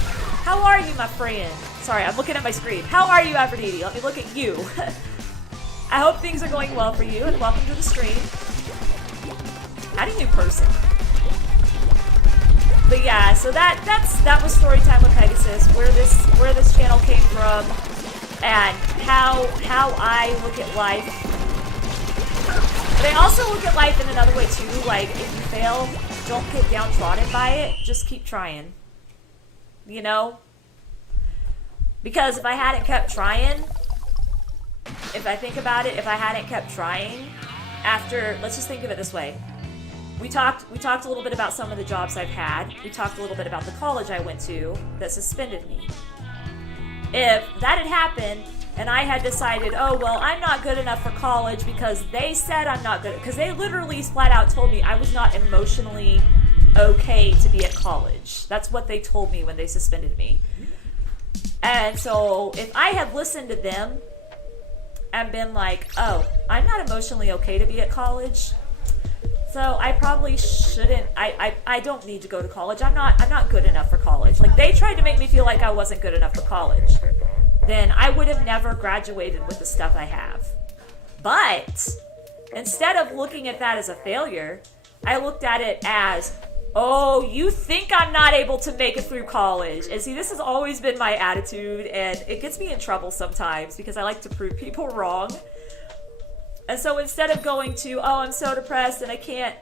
How are you, my friend? Sorry, I'm looking at my screen. How are you, Aphrodite? Let me look at you. I hope things are going well for you, and welcome to the stream. Add a new person. But yeah, so that was Storytime with Pegasus, where this channel came from, and how I look at life. But I also look at life in another way too. Like, if you fail, don't get downtrodden by it. Just keep trying. You know? Because if I hadn't kept trying, if I think about it, if I hadn't kept trying, after, let's just think of it this way. We talked a little bit about some of the jobs I've had. We talked a little bit about the college I went to that suspended me. If that had happened, and I had decided, oh, well, I'm not good enough for college because they said I'm not good, because they literally flat out told me I was not emotionally okay to be at college. That's what they told me when they suspended me. And so if I had listened to them and been like, oh, I'm not emotionally okay to be at college, so I probably shouldn't, I don't need to go to college. I'm not good enough for college. Like, they tried to make me feel like I wasn't good enough for college. Then I would have never graduated with the stuff I have. But instead of looking at that as a failure, I looked at it as, oh, you think I'm not able to make it through college. And see, this has always been my attitude, and it gets me in trouble sometimes because I like to prove people wrong. And so instead of going to, oh, I'm so depressed and I can't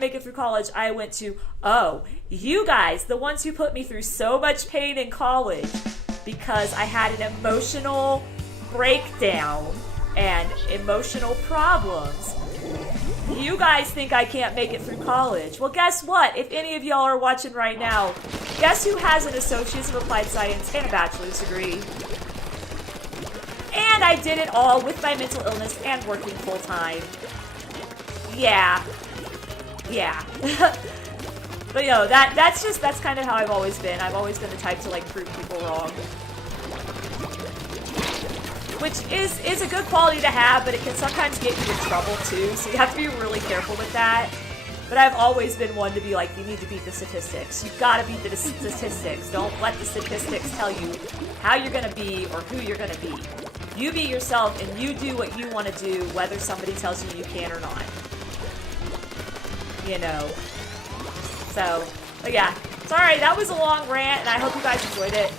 make it through college, I went to, oh, you guys, the ones who put me through so much pain in college because I had an emotional breakdown and emotional problems. You guys think I can't make it through college. Well, guess what? If any of y'all are watching right now, guess who has an Associate's of Applied Science and a bachelor's degree? And I did it all with my mental illness and working full-time. Yeah. Yeah. But that's kind of how I've always been. I've always been the type to like prove people wrong. Which is a good quality to have, but it can sometimes get you in trouble too, so you have to be really careful with that. But I've always been one to be like, you need to beat the statistics. You've got to beat the statistics. Don't let the statistics tell you how you're going to be or who you're going to be. You be yourself and you do what you want to do, whether somebody tells you you can or not. You know. So, but yeah. Sorry, that was a long rant, and I hope you guys enjoyed it.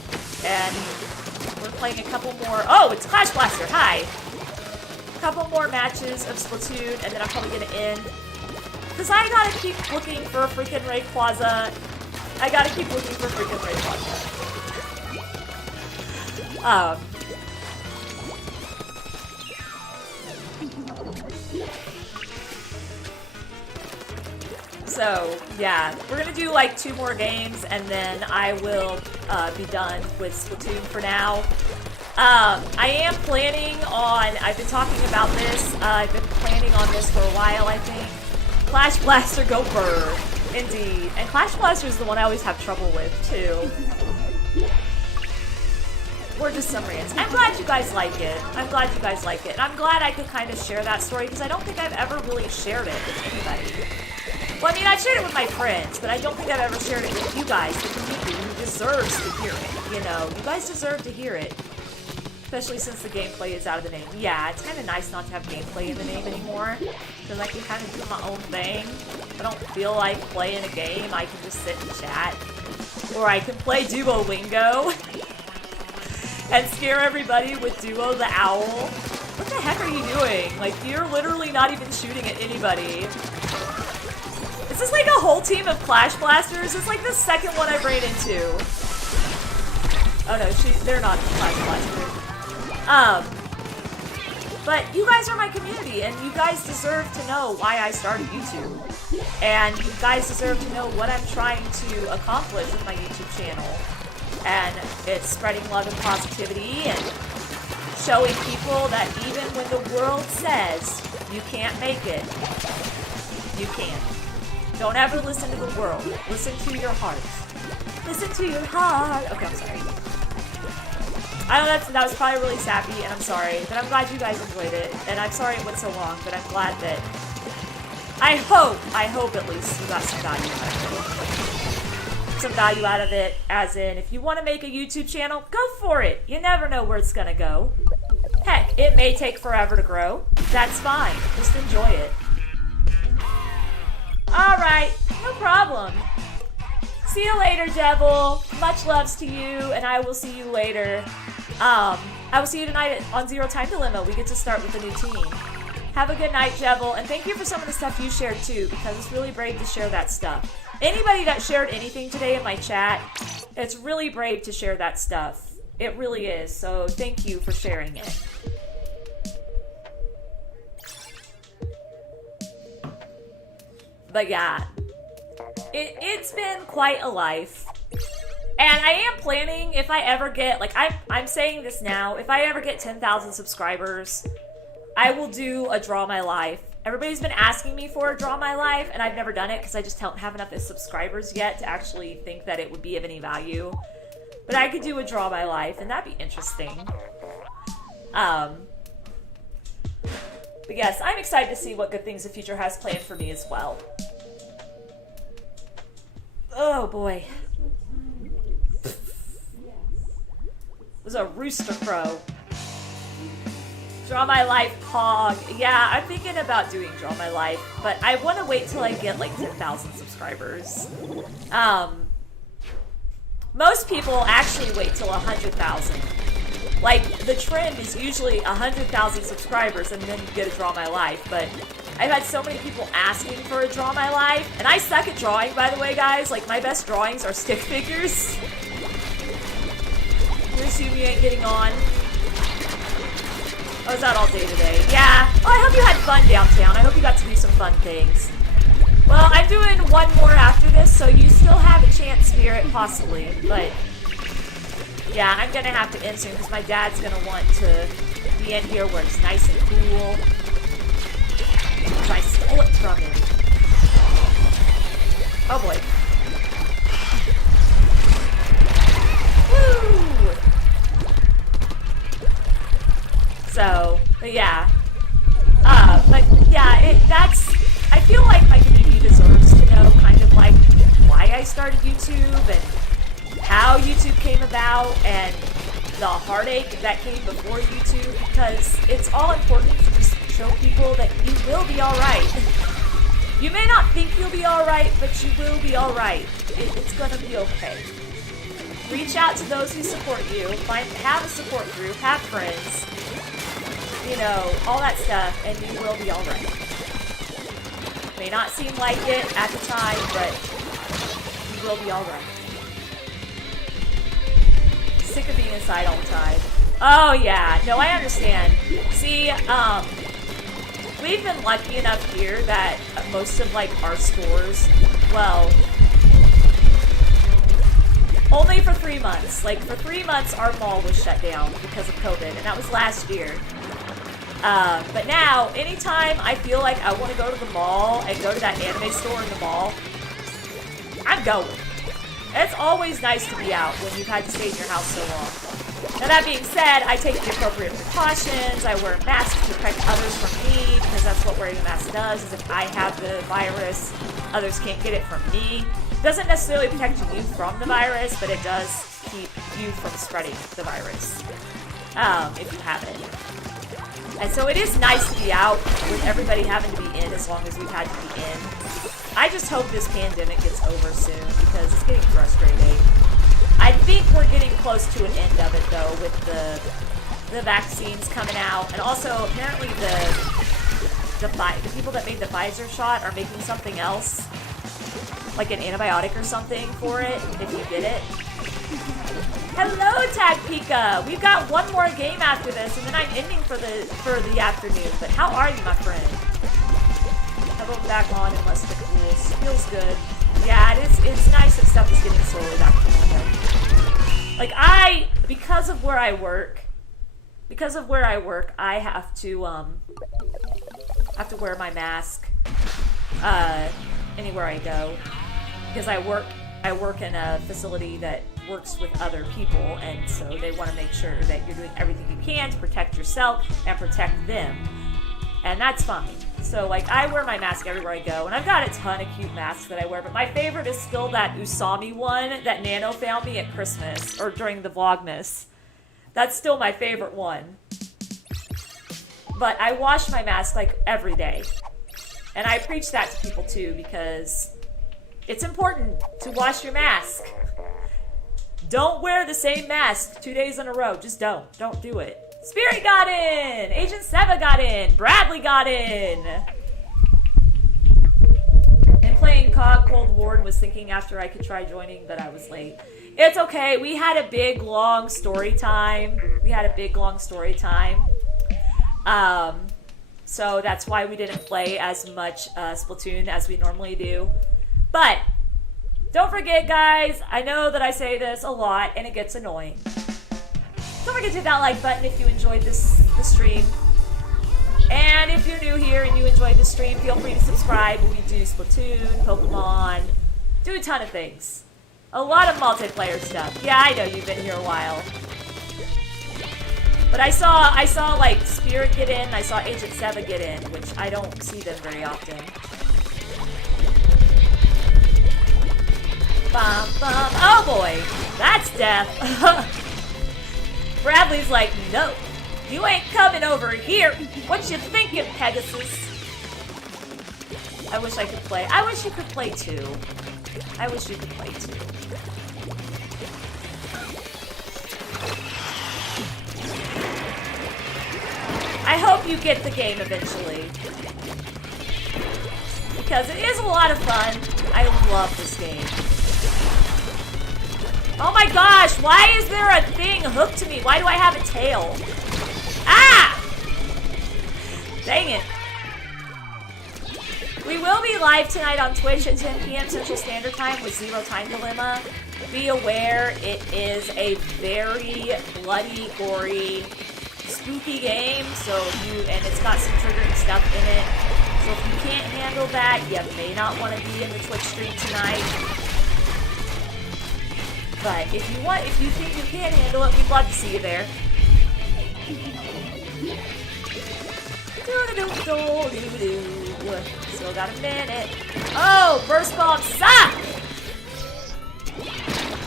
And we're playing a couple more. Oh, it's Clash Blaster. Hi. A couple more matches of Splatoon, and then I'm probably going to end. Because I got to keep looking for freaking Rayquaza. I got to keep looking for freaking Rayquaza. So, yeah, we're going to do like 2 more games, and then I will be done with Splatoon for now. I am planning on, I've been talking about this, I've been planning on this for a while, I think. Clash Blaster, go burr. Indeed. And Clash Blaster is the one I always have trouble with, too. Or just some rants. I'm glad you guys like it. I'm glad you guys like it. And I'm glad I could kind of share that story, because I don't think I've ever really shared it with anybody. Well, I mean, I've shared it with my friends, but I don't think I've ever shared it with you guys, the community, who deserves to hear it, you know? You guys deserve to hear it. Especially since the gameplay is out of the name. Yeah, it's kind of nice not to have gameplay in the name anymore, because I can kind of do my own thing. If I don't feel like playing a game, I can just sit and chat. Or I can play Duolingo and scare everybody with Duo the Owl. What the heck are you doing? Like, you're literally not even shooting at anybody. Is this like a whole team of Clash Blasters? It's like the second one I've ran into. Oh no, they're not Clash Blasters. But you guys are my community, and you guys deserve to know why I started YouTube. And you guys deserve to know what I'm trying to accomplish with my YouTube channel. And it's spreading love and positivity and showing people that even when the world says you can't make it, you can. Don't ever listen to the world. Listen to your heart. Listen to your heart. Okay, I'm sorry. I know that was probably really sappy, and I'm sorry, but I'm glad you guys enjoyed it. And I'm sorry it went so long, but I'm glad that I hope at least you got some value out of it. Some value out of it, as in, if you want to make a YouTube channel, go for it. You never know where it's gonna go. Heck, it may take forever to grow. That's fine. Just enjoy it. Alright, no problem. See you later, Devil. Much loves to you, and I will see you later. I will see you tonight on Zero Time Dilemma. We get to start with a new team. Have a good night, Devil, and thank you for some of the stuff you shared too, because it's really brave to share that stuff. Anybody that shared anything today in my chat, it's really brave to share that stuff. It really is, so thank you for sharing it. But yeah, it's been quite a life. And I am planning, if I ever get, like, I'm saying this now, if I ever get 10,000 subscribers, I will do a Draw My Life. Everybody's been asking me for a Draw My Life, and I've never done it because I just don't have enough subscribers yet to actually think that it would be of any value. But I could do a Draw My Life, and that'd be interesting. But yes, I'm excited to see what good things the future has planned for me as well. Oh boy. It was a rooster crow. Draw My Life Pog. Yeah, I'm thinking about doing Draw My Life, but I want to wait till I get like 10,000 subscribers. Most people actually wait till 100,000. Like, the trend is usually 100,000 subscribers and then you get a Draw My Life, but I've had so many people asking for a Draw My Life, and I suck at drawing, by the way, guys. Like, my best drawings are stick figures. You assume you ain't getting on. I was out all day today. Yeah. Oh, I hope you had fun downtown. I hope you got to do some fun things. Well, I'm doing one more after this, so you still have a chance, Spirit, possibly, but... yeah, I'm gonna have to end soon because my dad's gonna want to be in here where it's nice and cool. Because I stole it from him. Oh boy. Woo! So, but yeah. But yeah, I feel like my community deserves to know kind of like why I started YouTube and how YouTube came about and the heartache that came before YouTube, because it's all important to just show people that you will be alright. You may not think you'll be alright, but you will be alright. It's gonna be okay. Reach out to those who support you, have a support group, have friends, you know, all that stuff, and you will be alright. May not seem like it at the time, but you will be alright. Sick of being inside all the time. Oh yeah, no, I understand. See, we've been lucky enough here that most of like our stores, well, only for 3 months. Like for 3 months our mall was shut down because of COVID, and that was last year. But now, anytime I feel like I want to go to the mall and go to that anime store in the mall, I'm going. It's always nice to be out when you've had to stay in your house so long. Now that being said, I take the appropriate precautions. I wear a mask to protect others from me, because that's what wearing a mask does, is if I have the virus, others can't get it from me. It doesn't necessarily protect you from the virus, but it does keep you from spreading the virus, if you have it. And so it is nice to be out with everybody having to be in as long as we've had to be in. I just hope this pandemic gets over soon because it's getting frustrating. I think we're getting close to an end of it though, with the vaccines coming out, and also apparently the people that made the Pfizer shot are making something else, like an antibiotic or something for it if you get it. Hello, Tag Pika! We've got one more game after this, and then I'm ending for the afternoon. But how are you, my friend? How about back on and less the rules? Feels good. Yeah, it's nice that stuff is getting slowly back to normal. Like because of where I work, I have to wear my mask anywhere I go, because I work in a facility that works with other people, and so they want to make sure that you're doing everything you can to protect yourself and protect them, and that's fine. So like I wear my mask everywhere I go, and I've got a ton of cute masks that I wear, but my favorite is still that Usami one that Nano found me at Christmas or during the Vlogmas. That's still my favorite one. But I wash my mask like every day, and I preach that to people too, because it's important to wash your mask. Don't wear the same mask 2 days in a row. Just don't. Don't do it. Spirit got in! Agent Seva got in! Bradley got in! And playing COD Cold War and was thinking after I could try joining, but I was late. It's okay. We had a big, long story time. So that's why we didn't play as much Splatoon as we normally do. But don't forget, guys, I know that I say this a lot and it gets annoying. Don't forget to hit that like button if you enjoyed the stream. And if you're new here and you enjoyed the stream, feel free to subscribe. We do Splatoon, Pokemon, do a ton of things. A lot of multiplayer stuff. Yeah, I know you've been here a while. But I saw like Spirit get in, I saw Agent Seva get in, which I don't see them very often. Bum, bum. Oh boy, that's death. Bradley's like, no, you ain't coming over here. What you thinking, Pegasus? I wish I could play. I wish you could play too. I hope you get the game eventually. Because it is a lot of fun. I love this game. Oh my gosh, why is there a thing hooked to me? Why do I have a tail? Ah! Dang it. We will be live tonight on Twitch at 10 p.m. Central Standard Time with Zero Time Dilemma. Be aware it is a very bloody, gory, spooky game, and it's got some triggering stuff in it. So if you can't handle that, you may not want to be in the Twitch stream tonight. But if you think you can handle it, we'd love to see you there. Still got a minute. Oh, burst bombs suck!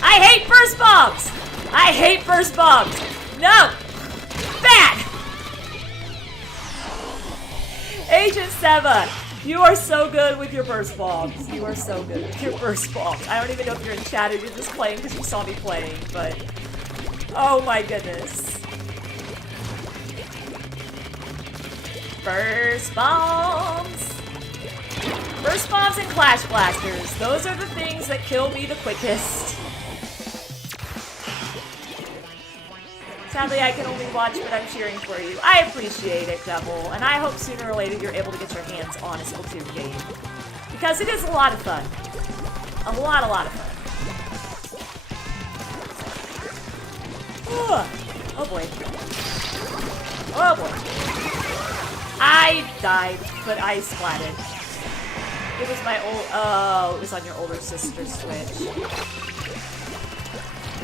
I hate burst bombs! I hate burst bombs! No! Bad! Agent Seba, you are so good with your burst bombs. You are so good with your burst bombs. I don't even know if you're in chat or you're just playing because you saw me playing, but... Oh my goodness. Burst bombs! Burst bombs and clash blasters. Those are the things that kill me the quickest. Sadly, I can only watch, but I'm cheering for you. I appreciate it, Devil, and I hope sooner or later you're able to get your hands on a Splatoon game. Because it is a lot of fun. A lot of fun. Oh boy. Oh boy. I died, but I splatted. It was my old... Oh, it was on your older sister's Switch.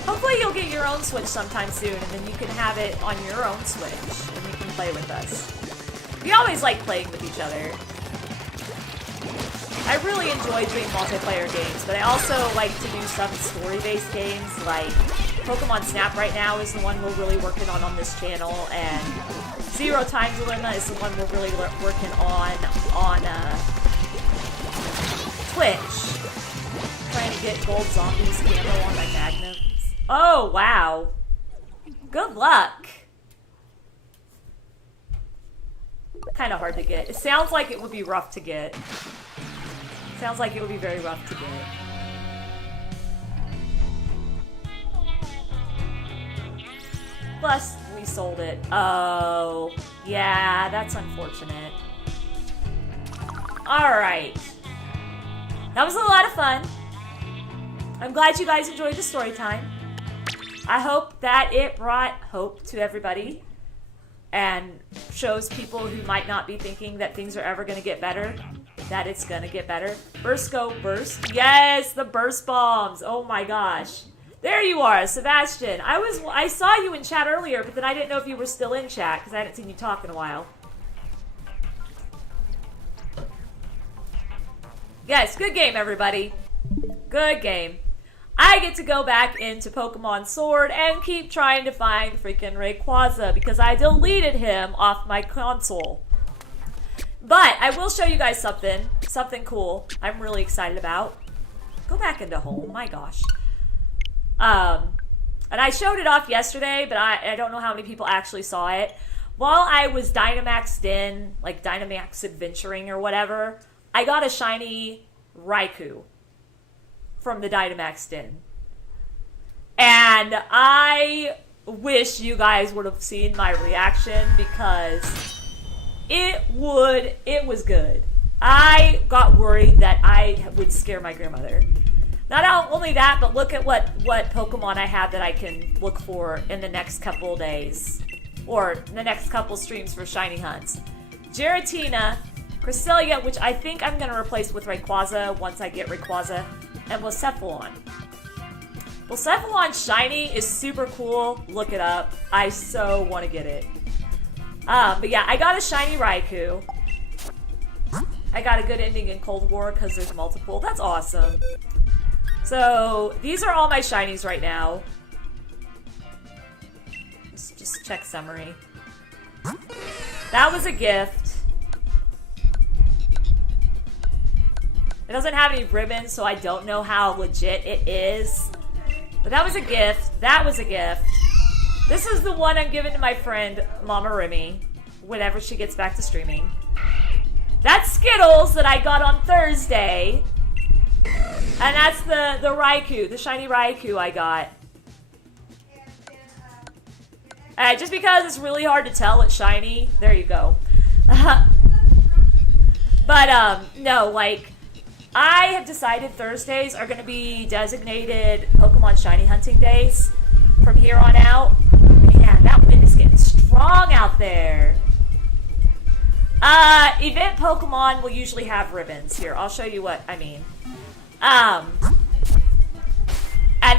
Hopefully you'll get your own Switch sometime soon, and then you can have it on your own Switch, and you can play with us. We always like playing with each other. I really enjoy doing multiplayer games, but I also like to do some story-based games, like Pokemon Snap right now is the one we're really working on this channel, and Zero Time Dilemma is the one we're really working on Twitch. Trying to get gold zombies camo on my magnums. Oh, wow. Good luck. Kind of hard to get. It sounds like it would be rough to get. Sounds like it would be very rough to get. Plus, we sold it. Oh, yeah, that's unfortunate. Alright. That was a lot of fun. I'm glad you guys enjoyed the story time. I hope that it brought hope to everybody and shows people who might not be thinking that things are ever going to get better, that it's going to get better. Burst go burst. Yes, the burst bombs. Oh my gosh. There you are, Sebastian. I saw you in chat earlier, but then I didn't know if you were still in chat because I hadn't seen you talk in a while. Yes, good game, everybody. Good game. I get to go back into Pokemon Sword and keep trying to find freaking Rayquaza because I deleted him off my console. But I will show you guys something cool I'm really excited about. Go back into home, my gosh. And I showed it off yesterday, but I don't know how many people actually saw it. While I was Dynamaxed in, like Dynamax adventuring or whatever, I got a shiny Raikou from the Dynamax Den. And I wish you guys would have seen my reaction because it was good. I got worried that I would scare my grandmother. Not only that, but look at what Pokemon I have that I can look for in the next couple days. Or the next couple streams for shiny hunts. Giratina, Cresselia, which I think I'm going to replace with Rayquaza once I get Rayquaza, and Blacephalon. Blacephalon shiny is super cool. Look it up. I so want to get it. But yeah, I got a shiny Raikou. I got a good ending in Cold War because there's multiple. That's awesome. So these are all my shinies right now. Let's just check summary. That was a gift. It doesn't have any ribbons, so I don't know how legit it is. But that was a gift. That was a gift. This is the one I'm giving to my friend, Mama Remy. whenever she gets back to streaming. That's Skittles that I got on Thursday. And that's the Raikou, the shiny Raikou I got. Just because it's really hard to tell it's shiny. There you go. But, no, like, I have decided Thursdays are going to be designated Pokemon shiny hunting days from here on out. Man, that wind is getting strong out there. Event Pokemon will usually have ribbons. Here, I'll show you what I mean. And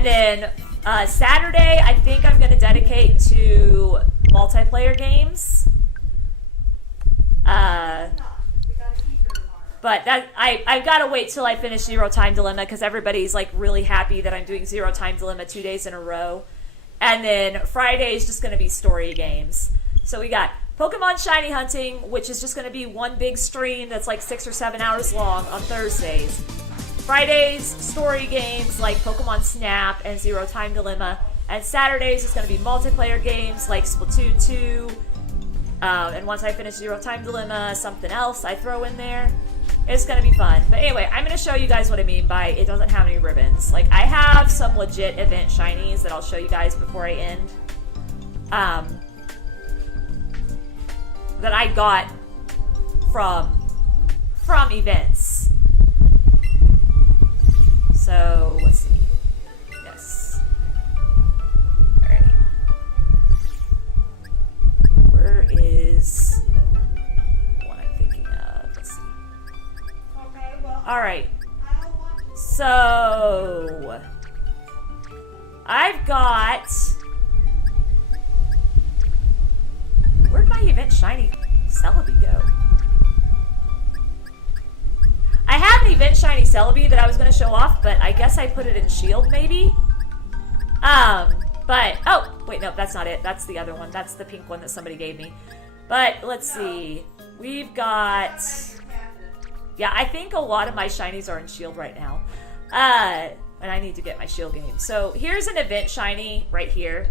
then Saturday, I think I'm going to dedicate to multiplayer games. But that I've got to wait till I finish Zero Time Dilemma because everybody's like really happy that I'm doing Zero Time Dilemma 2 days in a row. And then Friday is just going to be story games. So we got Pokemon Shiny Hunting, which is just going to be one big stream that's like 6 or 7 hours long on Thursdays. Fridays, story games like Pokemon Snap and Zero Time Dilemma. And Saturdays is going to be multiplayer games like Splatoon 2. And once I finish Zero Time Dilemma, something else I throw in there. It's going to be fun. But anyway, I'm going to show you guys what I mean by it doesn't have any ribbons. Like, I have some legit event shinies that I'll show you guys before I end. That I got from events. So, let's see. Yes. Alright. Where is what I'm thinking of? Let's see. Alright. So, I've got... Where'd my event shiny Celebi go? I have an event shiny Celebi that I was going to show off, but I guess I put it in shield maybe. But, oh, wait, no, that's not it. That's the other one. That's the pink one that somebody gave me. But, let's see. We've got... Yeah, I think a lot of my shinies are in shield right now. And I need to get my shield game. So, here's an event shiny right here.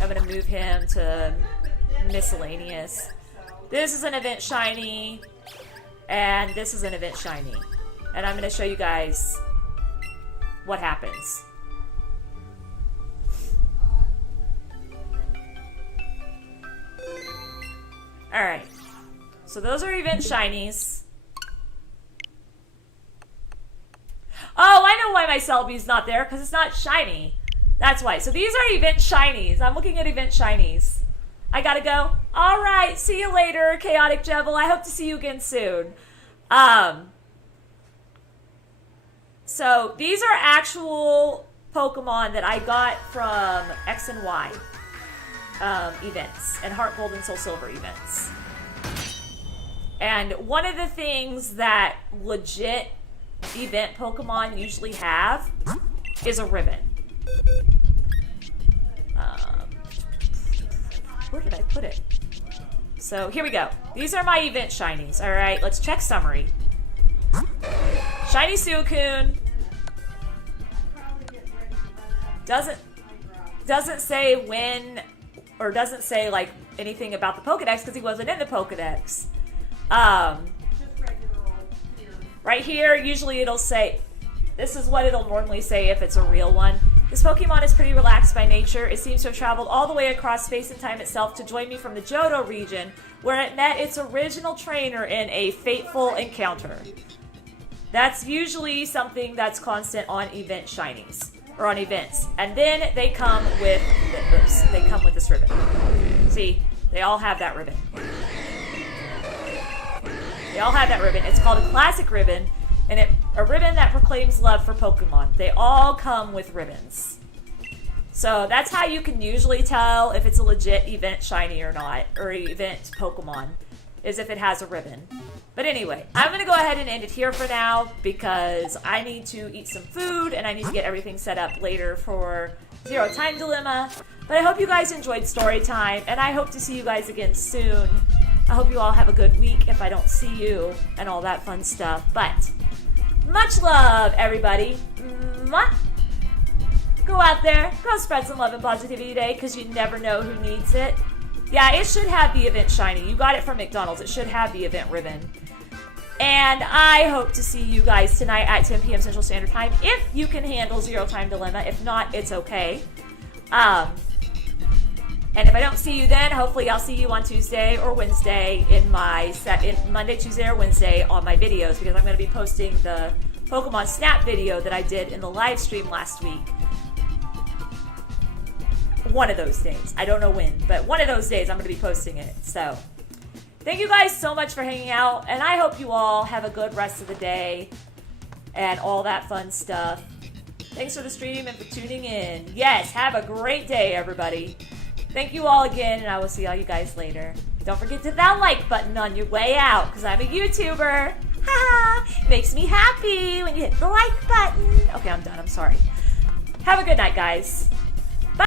I'm going to move him to miscellaneous. This is an event shiny. And this is an event shiny. And I'm going to show you guys what happens. Alright. So those are event shinies. Oh, I know why my Celebi's not there, because it's not shiny. That's why. So these are event shinies. I'm looking at event shinies. I gotta go. Alright, see you later, Chaotic Jevil. I hope to see you again soon. So these are actual Pokemon that I got from X and Y events and Heart Gold and Soul Silver events. And one of the things that legit event Pokemon usually have is a ribbon. Where did I put it? So here we go. These are my event shinies. Alright, let's check summary. Shiny Suicune. Doesn't say when, or doesn't say like anything about the Pokedex because he wasn't in the Pokedex. Right here, usually it'll say, this is what it'll normally say if it's a real one. This Pokemon is pretty relaxed by nature. It seems to have traveled all the way across space and time itself to join me from the Johto region, where it met its original trainer in a fateful encounter. That's usually something that's constant on event shinies, or on events. And then they come with, this ribbon. See, they all have that ribbon. They all have that ribbon. It's called a classic ribbon, and a ribbon that proclaims love for Pokemon. They all come with ribbons. So that's how you can usually tell if it's a legit event shiny or not, or event Pokemon, is if it has a ribbon. But anyway, I'm going to go ahead and end it here for now because I need to eat some food and I need to get everything set up later for Zero Time Dilemma. But I hope you guys enjoyed story time, and I hope to see you guys again soon. I hope you all have a good week if I don't see you and all that fun stuff. But much love, everybody. Mwah. Go out there, go spread some love and positivity today because you never know who needs it. Yeah, it should have the event shiny. You got it from McDonald's. It should have the event ribbon. And I hope to see you guys tonight at 10 p.m. Central Standard Time. If you can handle Zero Time Dilemma. If not, it's okay. And if I don't see you then, hopefully I'll see you on Tuesday or Wednesday in my Monday, Tuesday, or Wednesday on my videos, because I'm going to be posting the Pokemon Snap video that I did in the live stream last week. One of those days. I don't know when, but one of those days I'm going to be posting it. So, thank you guys so much for hanging out, and I hope you all have a good rest of the day and all that fun stuff. Thanks for the stream and for tuning in. Yes, have a great day, everybody. Thank you all again, and I will see all you guys later. Don't forget to hit that like button on your way out, because I'm a YouTuber. Haha! Makes me happy when you hit the like button. Okay, I'm done. I'm sorry. Have a good night, guys.